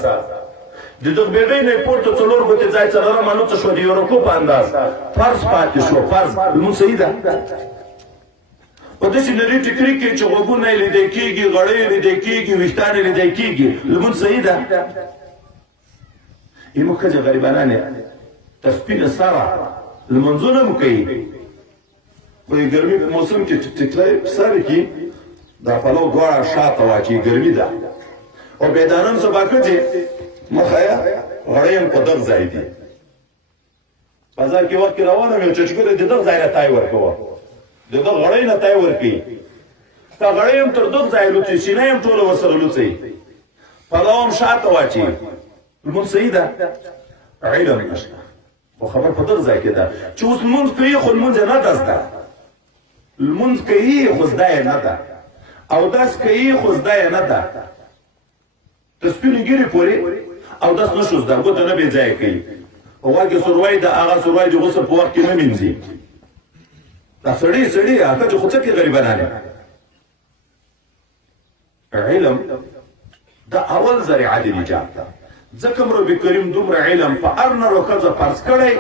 د دغه بیړۍ نه پورته څلور ګوتې ځای څلورمه لوڅه شوه د یوې رکوع په انداز فرض پاتې شو فرض لمونځ صحیح ده په داسې نري ټیکري کې چې غوږونه یې لیدی کېږي غړۍ یې لیدی کېږي ویښتان یې لیدی کېږي لمونځ صحیح ده زموږ ښځې غریبانانې تر سپینه سره لمونځونه مو کوي خو د ګرمي په موسم کې ټیکلی په سر کې دا پلو دواړه شاته واچي ګرمي ده او بېدانم سبا ښځې مخه یې غړۍ هم په دغه ځای دي بازار کې وخت کې روانه وم یو چچګره د دغه ځای نه تای ورکوه د دغه غړۍ نه تای ورکوي دا غړۍ هم تر دغه ځای لوڅوي سینه هم ټوله ورسره لوڅوي پلو هم شاته واچي لمونځ صحیح ده علم نشته خو خبر په دغه ځای کې ده چې اوس لمونځ کوي خو لمونځ یې نه ده زده لمونځ کوي خو زده یې نه ده اودس کوي خو زده یې نه ده د سپینې ګیرې پورې اودس نه شو زده ګوته نه بې ځایه کوي غوږ یې سروی ده هغه سروی د غسل په وخت کې نه مینځي دا سړی هغه چې خو څه کې غریبانانې علم دا اول ذریعه د نجات ده ځکه رب کریم دومره علم په هر نر او ښځه فرض کړی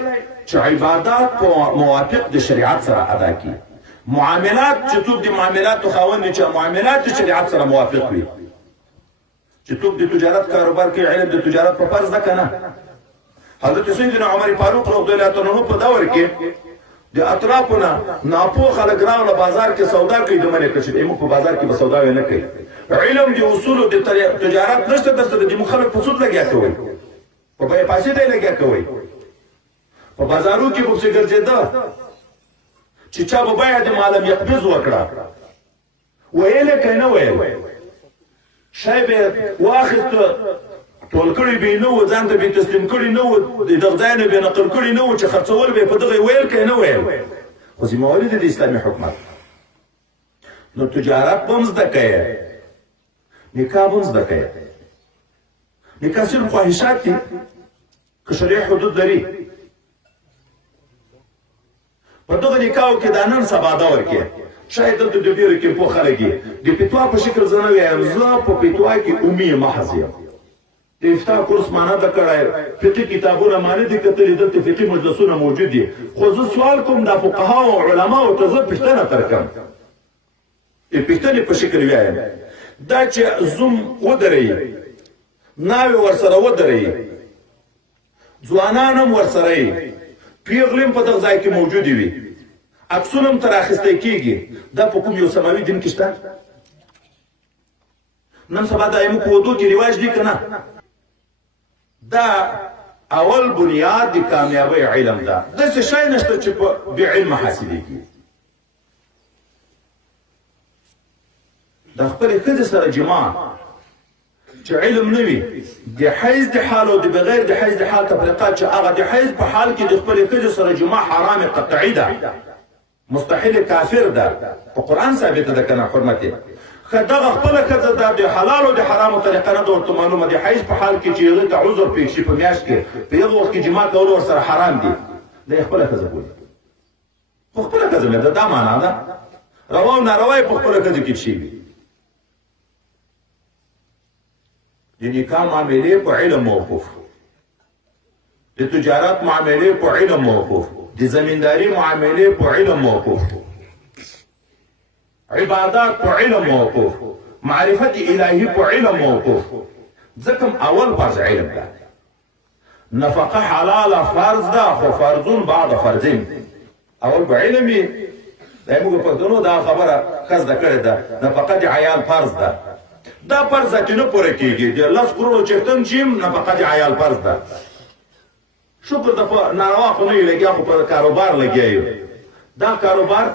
چې عبادات په موافق د شریعت سره ادا کړي معاملات چې څوک د معاملاتو خاوند وي چې معاملات د شریعت سره موافق وي چې څوک د تجارت کاروبار کوي علم د تجارت په فرض ده که نه حضرت سیدنا عمر فاروق رضی الله عنه په دور کې د اطرافو نه ناپوه خلک راوړه بازار کې سودا کوي د منې کړي چې موږ په بازار کې به سودا نه کوي علم د اصولو د تجارت نشته درته د خلک په سود لګیا کوي په بیې پیسې دی لګیا کوي په بازارو کې به پسې ګرځېده چې چا به بیه د معلم یقبض وکړه ویل یې که نه ویل شی به یې واخیست ټول کړي به یې نه و ځان ته به یې تسلیم کړي نه و د دغه ځای نه به یې نقل کړي نه و چې خرڅول به یې په دغه ویل که نه ویل خو ذمهواري ده د اسلامي حکومت نو تجارت به هم زده کوې نکاح به هم زده کوې نکاح صرف خواهشات دي که شریع حدود لري په دغه نکاحو کې دا نن سبا دور کې شاید دلته د ډېرو کې پوه خلک دي د فتوا په شکل زه نه وایم زه په فتوا کې امي محض یم د افتا کورس معنا ده کړی فقهي کتابونه معنا دي کتلي دلته فقهي مجلسونه موجود دي خو زه سوال کوم د فقهاو او علماو ته زه پوښتنه ترکم د پوښتنې په شکل وایم دا چې زوم ودرئ ناوې ورسره ودرئ ځوانان هم ورسره یي پیغلې هم په دغه ځای کې موجودې وي عکسونه هم تر اخیستی کېږي دا په کوم یو سماوي دین کې شته نن سبا دا زموږ په ودو کې رواج دی که نه دا اول بنیاد د کامیابۍ علم ده داسې شی نشته چې په بې علمه حاصلېږي د خپلې ښځې سره جماع چې علم نه وي د حیض د حال او د بغیر د حیض د حال تفریقات چې هغه د حیض په حال کې د خپلې ښځې سره جماع حرام قطعي ده مستحیل کافر ده په قرآن ثابته ده که نه حرمت یې ښه دغه خپله ښځه ده د حلال او د حرامو طریقه نه ده ورته معلومه د حیض په حال کې چې هغې ته عذر پېښ شي په میاشت کې په هغه وخت کې جماع کول ورسره حرام دي دا یې خپله ښځه بولي خو خپله ښځه مې ده دا معنا ده روا او ناروا یې په خپله ښځه کې شوي د نکاح معاملې په علم موقوف د تجارت معاملې په علم موقوف د زمینداری معاملې په علم موقوف عبادات په علم موقوف معرفت الهی په علم موقوف ځکه اول فرض علم ده نفقه حلاله فرض ده خو فرضون بعد فرضین اول په علم وي دا موږ پښتنو دا خبره خزده کړې ده نفقه د عیال فرض ده دا فرض چې نه پوره کېږي د 10 کروڑو چښتن چې نفقه د عیال فرض ده شکر د ناروا خو نه یې لګیا خو په کاروبار لګیا یو دا کاروبار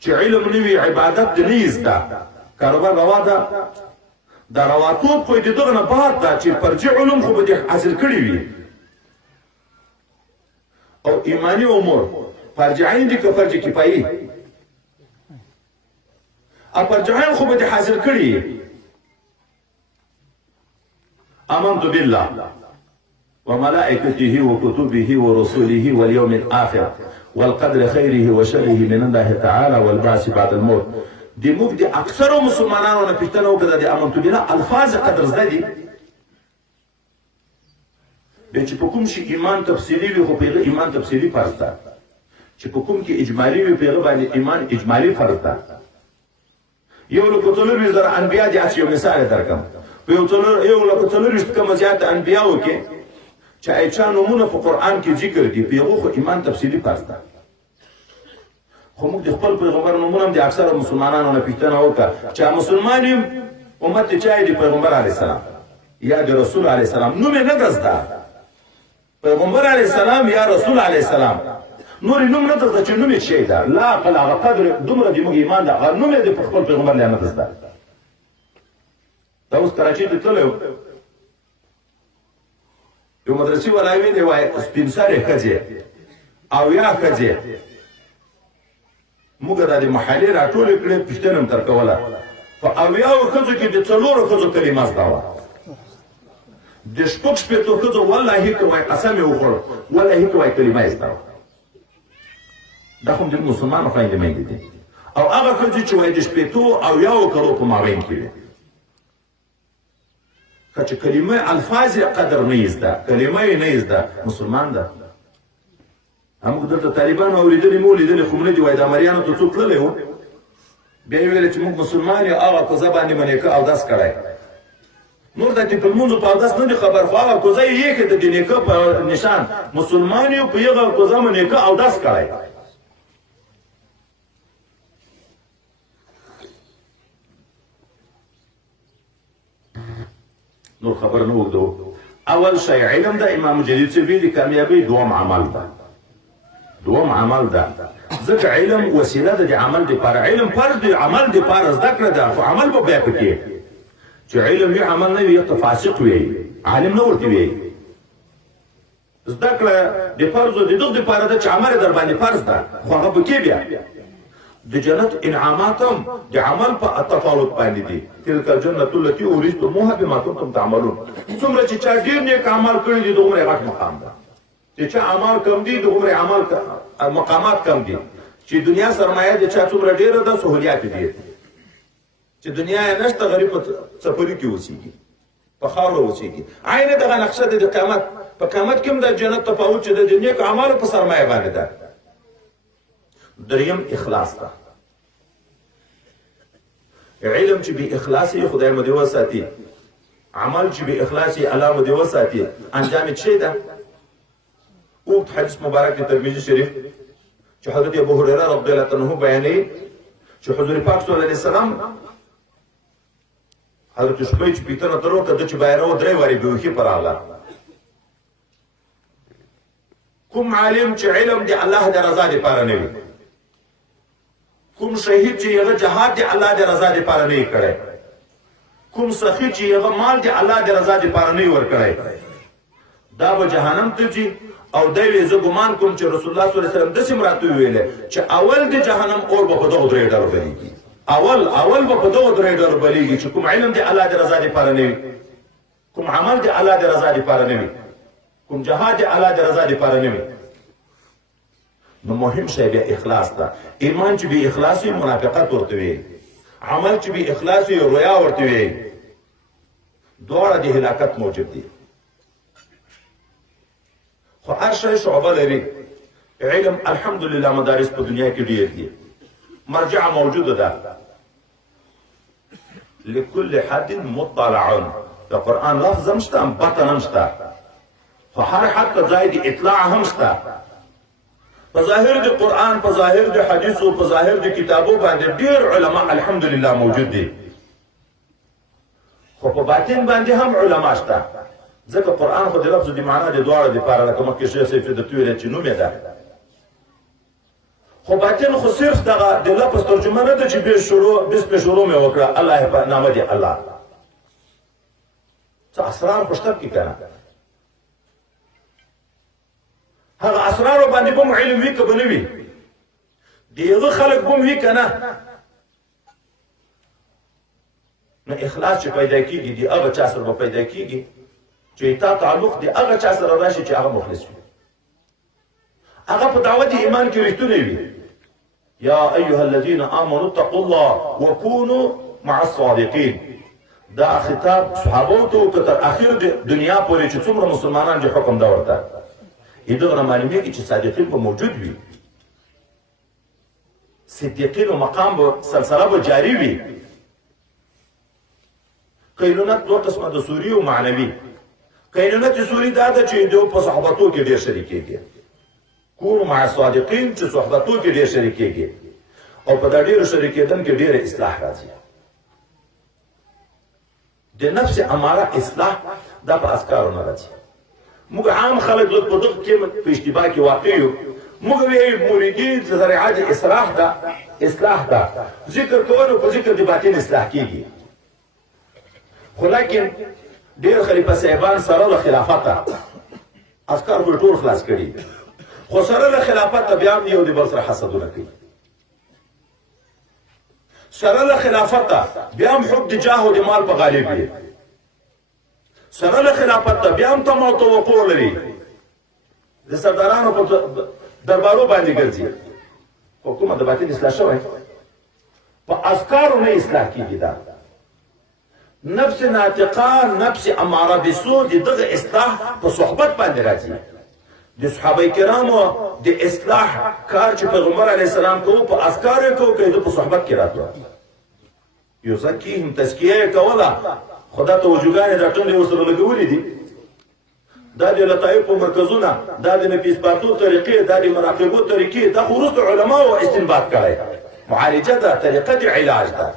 چې علم نه وي عبادت د نه زده کاروبار روا ده دا رواتوب خو د دغه نه بعد ده چې فرجي علوم خو به دې حاصل کړي وي او ایماني امور فرجعین دي که فرج کفایي فرجعین خو به دې حاصل کړي آمنت بالله وملائكته وكتبه ورسله واليوم الآخر والقدر خيره وشره من الله تعالى والبعث بعد الموت دي موږ د اکثرو مسلمانانو نه پوښتنه وکړه د آمنت بالله الفاظ قدر زده دي بیا چې په کوم شي ایمان تفصیلي وي خو په هغه ایمان تفصیلي فرض ده چې په کوم کې اجمالي وي په هغه باندې ایمان اجمالي فرض ده یو لکه څلور زره انبیا دي اسی یو مثال درکم په یو لکه څلور کم زیات انبیاو کې چې ایچا نمونه په قرآن کې ذکر دي په هغه خو ایمان تفصیلي فرض ده خو موږ د خپل پیغمبر نمونه هم د اکثره مسلمانانو نه پوښتنه وکړه چې مسلمان یم امت د چا دی پیغمبر علیه السلام یا د رسول علیه السلام نوم یې نه ده زده پیغمبر علیه السلام یا رسول علیه السلام نور نوم نه ده چې نوم یې شی ده لا عقل هغه قدر دومره د موږ ایمان ده هغه نوم یې د خپل پیغمبر نه ده زده دا اوس کراچۍ ته تللی یو مدرسې والا ویلې وایي سپین سرې ښځې او یا ښځې موږ دا د محلې راټولې کړې پوښتنه م تر کوله په اویاو ښځو کې د څلورو ښځو کلمه زده وه د شپږ شپېتو ښځو والله که وایي قسم یې وخوړ والله که وایي کلمه یې زده وه دا خو د مسلمانو خویندې میندې دي او هغه ښځې چې وایي د شپېتو اویاو کلو په مابین کې وي که کلمه الفاظ قدر نه زده کلمه یې نه زده مسلمان ده موږ دلته طالبان اوریدلي مو لیدلي خو نه دي وایي د مریانو ته څوک تللی و بیا یې ویل چې موږ مسلمان یو هغه کوزه باندې به نیکه اودس کړی نور د په لمونځو په اودس نه دي خبر خو هغه کوزه یې ایښې ده د نیکه په نشان مسلمان یو په هغه کوزه مو نیکه اودس کړی نور خبر نه وګدو اول شی علم ده امام جدید چې ویلي کامیابی دوم عمل ده دوم عمل ده ځکه علم وسیله ده د عمل دپاره علم فرض دی عمل دپاره زده کړه ده خو عمل به بیا پکې چې علم وي عمل نه وي ته فاسق وي عالم نه ورته وي زده کړه د فرضو د دغه دپاره ده چې عمل در باندې فرض ده خو هغه پکې بیا د جنت انعامات هم د عمل په تفاوت باندې دي تلک الجنة التي اورثتموها بما كنتم تعملون څومره چې چا ډېر نیک عمل کړي دي دومره غټ مقام ده چې چا عمل کم دي دومره عمل مقامات کم دي چې دنیا سرمایه د چا څومره ډېره ده سهولیات دي چې دنیا یې نشته غریب په څپري کې اوسېږي په خاوره اوسېږي عین دغه نقشه د قیامت په قیامت کې هم د جنت تفاوت چې د نیک اعمالو په سرمایه باندې ده دریم اخلاص ده علم چې به اخلاصي خدای مو دی وساتي عمل چې به اخلاصي الله مو دی وساتي انجام چي ده او حدیث مبارک ترمذی شریف چې حضرت ابو هريره رضی الله عنه بیانوي چې حضور پاک صلی الله علیه وسلم حضرت شبیچ پیتنه درو کده چې بیانو درې واری بهوخي پراله کوم عالم چې علم دی الله د رضا لپاره نه وي کوم شهید چې هغه جهاد دی الله د رضا لپاره نه کړی کوم سخی چې هغه مال دی الله د رضا لپاره نه ور کړی دا به جهنم ته ځي او دوی زه ګمان کوم چې رسول الله صلی الله علیه وسلم داسې راته ویلې چې اول د جهنم اور به په دغو درې ډلو بلیږي اول به په دغو درې ډلو بلیږي چې کوم علم دی الله د رضا لپاره نه وي کوم عمل دی الله د رضا لپاره نه وي کوم جهاد دی الله د رضا لپاره نه وي نو مهم شی بیا اخلاص ده ایمان چې بې اخلاص وي منافقت ورته وي عمل چې بې اخلاص وي ریا ورته وي دواړه د هلاکت موجب دي خو هر شی شعبه لري علم الحمدلله مدارس په دنیا کې ډېر دي مرجع موجوده ده لكل حد مطلع د قرآن لفظ هم شته بطن هم شته خو هر حد ته ځای د اطلاع هم شته په ظاهر د قرآن په ظاهر د حدیثو په ظاهر د کتابو باندې ډېر علما الحمدلله موجود دي خو په باطن باندې هم علما شته ځکه قرآن خو د لفظ د معنا د دواړو دپاره لکه مخکې شیخ صاحب درته ویل چې نوم یې ده خو باطن خو صرف دغه د لفظ ترجمه نه ده چې بسم شروع مې وکړه الله په نامه دی الله څه اسرار په شته کې که نه هغه اسرارو باندې به مو علم وي که به نه وي د هغه خلک به هم وي که نه نو اخلاص چې پیدا کېږي د هغه چا سره به پیدا کېږي چې تا تعلق د هغه چا سره راشي چې هغه مخلص وي هغه په دعوت ایمان کې رښتونی وي یا ایها الذین آمنوا اتقوا الله وکونوا مع الصادقین دا خطاب صحابو ته که تر اخر دنیا پورې چې څومره مسلمانان چې حکم دا ورته دغه معلومیږي چې صادقین به موجود وي صدیقینو مقام به سلسله به جاری وي قیلونت دوه قسمه د سوری او معنوي قیلونت سوری دا ده چې دوی په صحبتو کې ډېر شریکېږي کونو مع صادقین چې صحبتو کې ډېر شریکېږي او په دا ډېرو شریکېدن کې ډېره اصلاح راځي د نفس اماره اصلاح دا په اذکارو نه راځي موږ عام خلک لږ په دغه کې په اشتباه کې واقع یو موږ وایو مریدي د ذریعه د اصلاح ده ذکر کول او په ذکر د باطن اصلاح کېږي خو لیکن ډېر خلیفه صاحبان سره له خلافته اذکار به ټول خلاص کړي خو سره له خلافته بیا هم یو د بل سره حسدونه کوي سره له خلافته بیا هم حب د جاه او د مال په غالب وي سره له خلافته بیا هم طمع او توقع لري د سردارانو په دربارو باندې ګرځي خو کومه د باطن اصلاح شوی په اذکارو نه اصلاح کېږي دا نفس ناطقه نفس اماره بسو دغه اصلاح په صحبت باندې راځي د صحابه کرامو د اصلاح کار چې پیغمبر علیه السلام کوو په اذکار یې کوو که په صحبت کې راتلو یزکیهم تزکیه یې کوله خو دا توجهګانې دا ټولې ورسره لګولې دي دا د لطایفو مرکزونه دا د نفیسباتو طریقې دا د مراقبو طریقې دا خو وروسته علماو استنباط کړی معالجه ده طریقه د علاج ده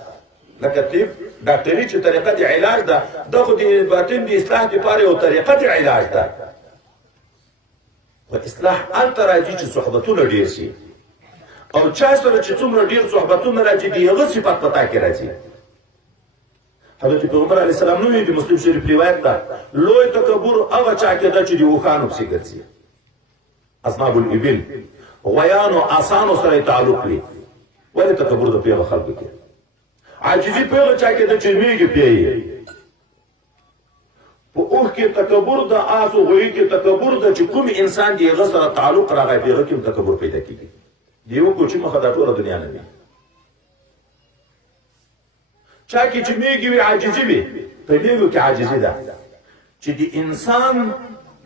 لکه طب ډاکټري چې طریقه د علاج ده دا خو د باطن د اصلاح دپاره یو طریقه د علاج ده خو اصلاح هلته راځي چې صحبتونه ډېر شي او چا سره چې څومره ډېر صحبتونه راځي د هغه صفت په تا کې راځي حضرت پیغمبر علیه السلام نو د مسلم شریف روایت ده لوی تکبر هغه چا کې ده چې د اوښانو پسې ګرځي اصناب الابل غویانو آسانو سره تعلق لري ولې تکبر د پیغه خلکو کې عاجزي پیغه چا کې ده چې میږي پیایي په اوښ کې تکبر د آس او غوی کې تکبر ده چې کوم انسان د هغه سره تعلق راغی پیغه کې تکبر پیدا کېږي د یو کوچي مخه دا ټوله دنیا نه وي چا کې چې میږي وي عاجزي وي په میږو کې عاجزي ده چې د انسان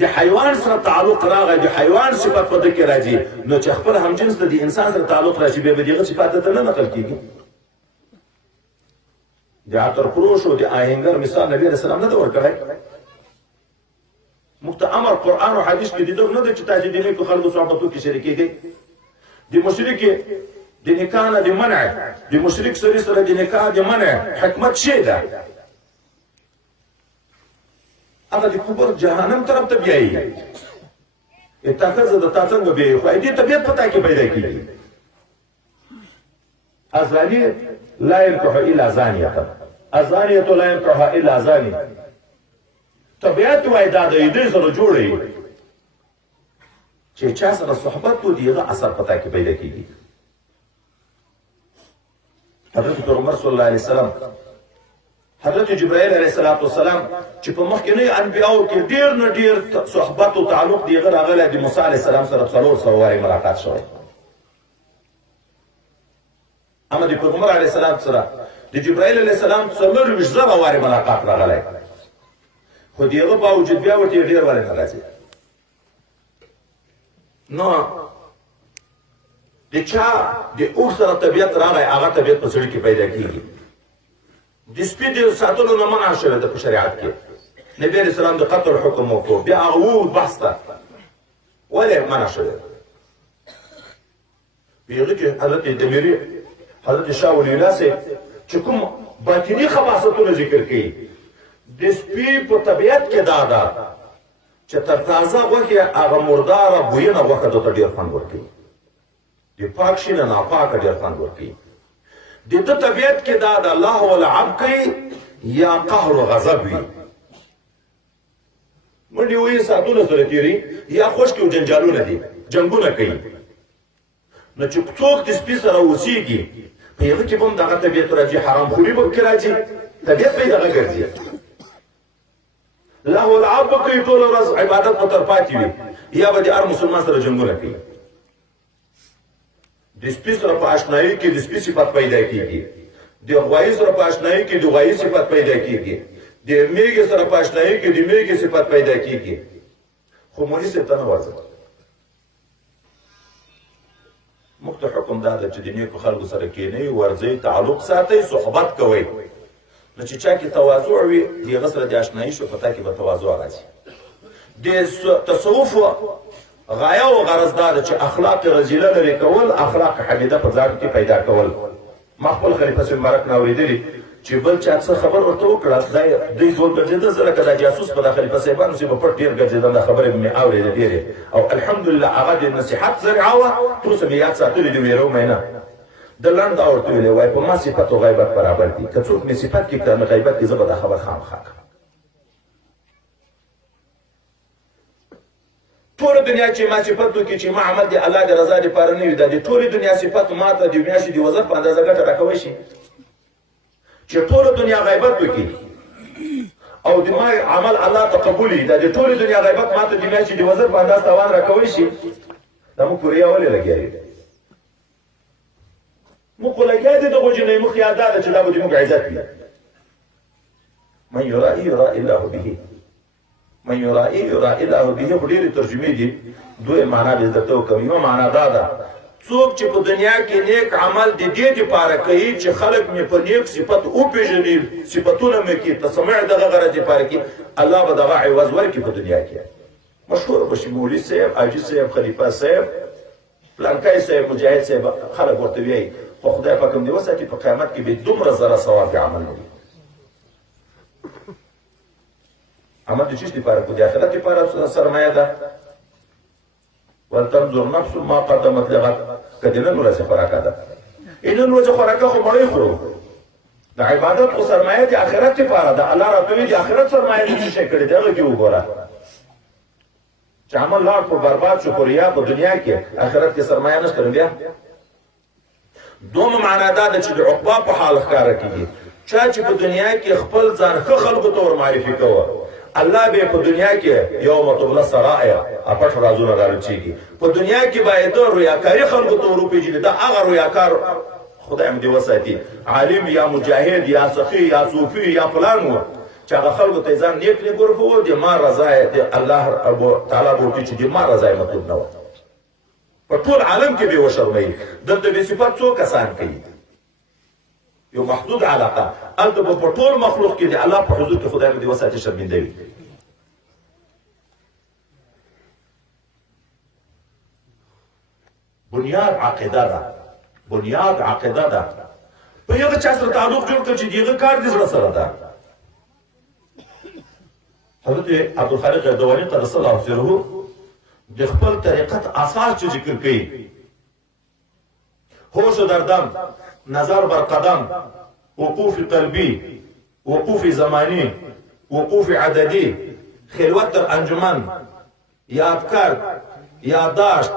د حیوان سره تعلق راغی د حیوان صفت په ده کې راځي نو چې خپل همجنس د انسان سره تعلق راشي بیا به د هغه صفات ته نه نقل کېږي د عطر فروش او د آهنګر مثال نبي علیه السلام نه ده ورکړی موږ ته امر قرآن او حدیث کې د دغه نه ده چې تاسو د نیکو خلکو صحبتو کې شریکېږئ د مشرک د نکاح نه د منع د مشرک سره د نکاح د منع حکمت شی ده هغه د کفر جهنم طرف ته بیایي اتخذ د تا څنګه بیایي خو دې طبیعت پتا کې پیدا کېږي الزاني لا ينكح الا زانيه، الزانيه لا ينكح الا زاني. طبیعت وای دا د دې سره جوړي چې چا سره صحبت و دیغه اثر پتا کې پیدا کیږي. حضرت پیغمبر صلی الله علیه وسلم حضرت جبرائیل علیه السلام چې په مخکنی انبیاو کې ډیر نه ډیر صحبت او تعلق دیغه راغله د موسی علیه السلام سره 400 واری ملاقات شوی. اما د پیغمبر علیه السلام سره د جبرائیل علیه السلام 400 واری ملاقات راغله، خو دیغه باوجود بیا ورته ډیر واری نه راځي. نو د چا د اوښ سره طبیعت راغی، هغه طبیعت په سړي کې پیدا کیږي. د سپي د ساتلو نه منع شوی ده په شریعت کې. نبی علیه السلام د قتل حکم وکړو، بیا هغه ووت بحث ته، ولې منع شوی ده؟ په هغه کې حضرت دمیري حضرت شاه ولی الله صاحب چې کوم باطني خباثتونه ذکر کوي، د سپي په طبیعت کې دا ده چې تر تازه غوښې هغه مرداره بویونه غوښه درته ډېر خوند ورکوي، د پاک شي نه ناپاکه ډېر خوند ورکوي. د ده طبیعت کې دا د الله ولعب کوي یا قهر و غضب وي، منډې وهي ساعتونه سره تېري یا خشکې و جنجالونه دي، جنګونه کوي. نو چې څوک د سپي سره اوسېږي په هغه کې به هم دغه طبیعت راځي، حرام خوري به پکې راځي، طبیعت به یې دغه ګرځي. الله ولعب به کوي، ټوله ورځ عبادت به تر پاتې وي، یا به د هر مسلمان سره جنګونه کوي. د سپي سره په اشنایي کې د سپي صفت پیدا کیږي، د غوایي سره په اشنایي کې د غوایي صفت پیدا کیږي، د میږي سره په اشنایي کې د میږي صفت پیدا کیږي. خو مولوي صاحب ته نه ورځه، موږ ته حکم دا ده چې د نیکو خلکو سره کښېنئ، ورځئ، تعلق ساتئ، صحبت کوئ. نو چې چا کې تواضع وي، د هغه سره د اشنایي شو په تا کې به تواضع راځي. د تصوف غایه او غرض دا ده چې اخلاق رذیله لرې کول، اخلاق حمیده په ځان کې پیدا کول. ما خپل خلیفه صاحب مبارک نه اورېدلي چې بل چا څه خبر ورته وکړه، دوی ټول ګرځېده، زه لکه دا جاسوس په دا خلیفه صاحبانو چې په پټ ډېر ګرځېدم، دا خبرې مې اورېدې ډېرې، او الحمدلله هغه د نصیحت ذریعه وه، تر اوسه مې یاد ساتلې د ویرو مې نه. د لنډ ورته ویلې وایي په ما صفت او غیبت برابر دي، که څوک مې صفت کړي که مې غیبت کړي، زه به دا خبر خامخا کړم. ټوله دنیا چې ما صفت وکړي چې ما عمل د الله د رضا دپاره نه وي، دا د ټولې دنیا صفت ما ته د میاشتې د وظف په اندازه ګټه راکوی شي. چې ټوله دنیا غیبت وکړي او د ما عمل الله ته قبول وي، دا د ټولې دنیا غیبت ما ته د میاشتې د وظف په اندازه تاوان راکوی شي. دا موږ په ریا ولې لګیا یو؟ موږ خو لګیا دي دغو جنۍ، موږ خیال دا ده چې دا به زموږ عزت وي. من یرائي یرائي الله به، من یرائي یرائي الله به. خو ډېرې ترجمې دي، دوی معنا به درته وکړم. یوه معنا دا ده څوک چې په دنیا کې نیک عمل د دې دپاره کوي چې خلک مې په نیک صفت وپېژني، صفتونه مې کړي، تسمع دغه غرض دپاره کړي، الله به دغه عوض ورکړي په دنیا کې. مشهور به شي مولوي صاحب، حاجي صاحب، خلیفه صاحب، پلانکی صاحب، مجاهد صاحب، خلک ورته وایي، خو خدای پاک هم دې وساتي په قیامت کې به دومره زره ثواب د عمل نه وي. عمل د چیز دپاره خو د آخرت دپاره سرمایه ده. ولتنظر نفس ما قدمت لغد. که د نن ورځې خوراکه ده، نن ورځې خوراکه خو مړۍ خورو، د عبادت خو سرمایه د آخرت دپاره ده. الله راته وایي د آخرت سرمایه دې څه شی کړې دی، هغه کې وګوره. چې عمل لاړ په برباد شو، په ریا په دنیا کې، آخرت کې سرمایه نشته. نو بیا دومره معنا دا ده چې د عقبا په حال ښکاره کېږي. چا چې په دنیا کې خپل ځان ښه خلکو ته ورمعرفي کوه، الله به په دنیا کې یوم تبلی السرائر، پټ رازونه راوچېږي. په دنیا کې باید ریاکاري خلکو ته وروپېژني. دا هغه ریاکار خدای هم دې وساتي، عالم یا مجاهد یا سخي یا صوفي یا فلان و، چې هغه خلکو ته ځان نیک نیک ورکوو، د ما رضا یې د الله تعالی به وکړي چې د ما رضا یې مطلوب نه وه. په ټول عالم کې به وشرموي. دلته بې صفت څو کسان کوي، یو محدود علاقه. هلته به په ټول مخلوق کې د الله په حضور کې خدای به دې وساتي شرمنده وي. بنیاد عقیده ده، بنیاد عقیده ده. په یوه چا سره تعلق جوړ کړه چې د هغه کار دې زړه سره ده. حضرت عبدالخالق اردواني قدس الله سره د خپل طریقت اساس چې ذکر کوي، هوش و دردم نظر بر قدم، وقوف قلبی، وقوف زمانی، وقوف عددی، خلوت در انجمن، یاد کرد، یادداشت،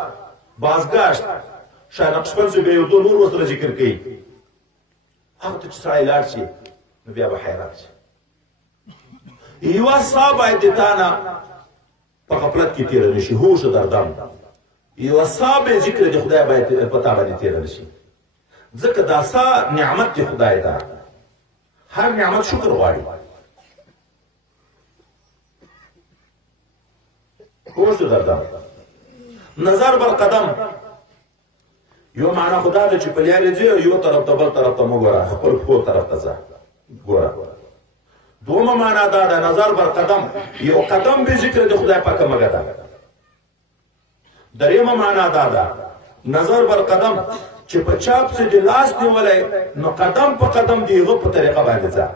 بازگشت. شاه نقشبند صاحب یو دوه نور ورسره ذکر کوي. هغه ته چې سړی لاړ شي نو بیا به حیران شي. یوه ساه باید د تا نه په غفلت کې تېره نه شي، هوش در دم. یوه ساه به ذکر د خدای باید په تا باندې تېره نه شي، ځکه دا ساه نعمت د خدای ده. هر نعمت شکر غواړي. هوش در دم. نظر بر قدم یو معنا خدا ده چې په لیارې ځې یو طرف ته بل طرف ته مه ګوره، خپل پښو طرف ته ځه ګوره. دومه معنا دا ده نظر بر قدم، یو قدم به ذکر د خدای پاکه مګه ده. دریمه معنا دا ده نظر بر قدم چې په چاپ سې د لاس نیولی نو قدم په قدم د هغه په طریقه باندې ځه.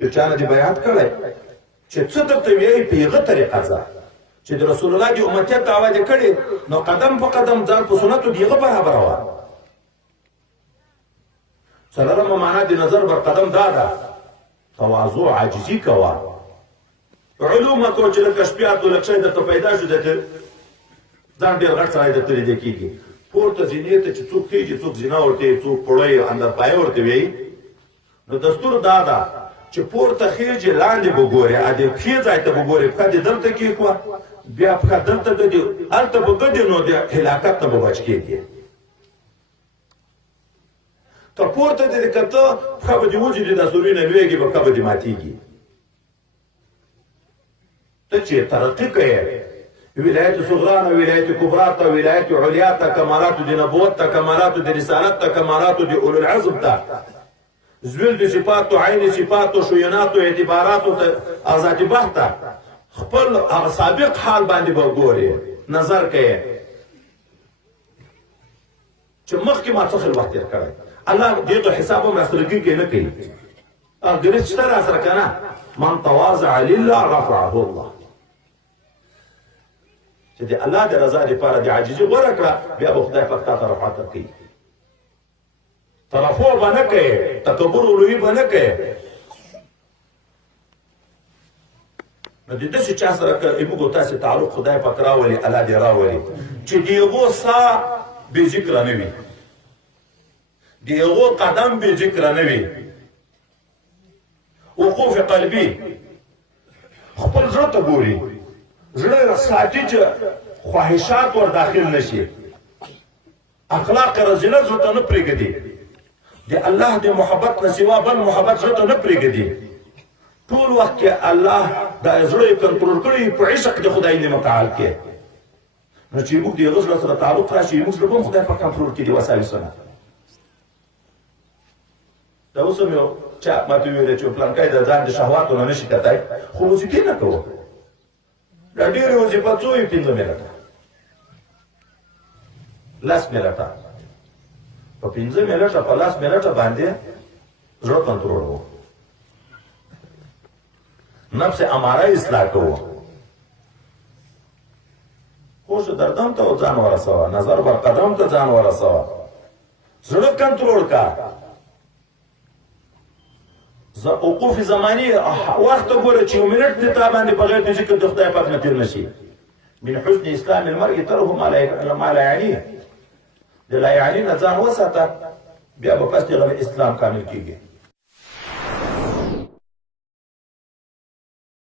یو چا نه دې بیان کړی چې څه درته وایي په هغه طریقه ځه. چې د رسول الله د امتیت دعوه دې کړې نو قدم په قدم ځان په سنتو د هغه برابره وه. څلورمه معنا د نظر بر قدم دا ده تواضع، عاجزي کوه. علوم مه کوه چې لکه شپې اتو لک شی درته پیدا شو درته ځان ډېر غټ سړی درته لیدې کېږي. پورته زینې ته چې څوک خېږي، څوک زینه ورته وایي، څوک پړی اندر پایه ورته وایي. نو دستور دا ده چې پورته خېږي لاندې به ګورې، ا دې پښې ځای ته به ګورې، پښه دې دلته کېښوه، بیا پښه دلته ګډې، هلته به ګډې نو د هلاکت نه به بچ کېږي. که پورته دې کته پښه به دې وځي، دا سوري نه لویږي، پښه به دې ماتېږي. ته چې ترقي کوې ولایت صغرا نه ولایت کبرا ته، ولایت علیا ته، کمالات د نبوت ته، کمالات د رسالت ته، کمالات د اولو العزم ته، زویل د صفاتو، عین صفاتو، شویناتو، اعتباراتو ته، ذات بحت ته خپل هغه سابق حال باندې به ګورې، نظر کوې چې مخکې ما څه خلوت تېر کړی. الله دې ته حساب هم راسره کوي نه کوي. ګرځ شته راسره که نه. من تواضع لله رفعه الله. چې د الله د رضا لپاره د عاجزي غوره کړه، بیا به خدای پاک تا ته رفعت ورکوي. ترفع به نه کوې، تکبر علوي به نه کوې. نو د داسې چا سره که موږ او تاسې تعلق خدای پاک راولي، الله دې راولي چې د هغو ساه بې ذکره نه وي، د هغو قدم بې ذکره نه وي. وقوف قلبي، خپل زړه ته ګوري، زړه ساتي چې خواهشات ور داخل نشي، اخلاق رزینه زړه ته نه پرېږدي، د الله د محبت نه سوا بل محبت زړه ته نه پرېږدي. ټول وخت کې الله دا زړه یې کنټرول کړی په عشق د خدای نه متعال کې. نو چې موږ د هغه زړه سره تعلق راشي، موږ زړه به هم خدای په کنټرول کې دي. وسایسونه دا اوس هم یو چا ماته ویلې چې پلانکی د ځان د شهواتو نه نشي کتای، خو وظیفې نه کوو. دا ډېرې وظیفه څو وي؟ 15 منټه، 10 منټه. په 15 منټه په 10 منټه باندې زړه کنټرول وو، نفس اماره اصلاح کوو. هوش دردم ته ځان ورسوه، نظر بر قدم ته ځان ورسوه، زړه کنټرول کا. وقوف زمانی وخت ګوره چې یو منټ د تا باندې بغیر د ذکر د خدای پاک نه تېر نشي. من حسن اسلام المرء ترکه ما لا یعنیه، د لا یعنی نه ځان وساته، بیا به پس د اسلام کامل کېږي.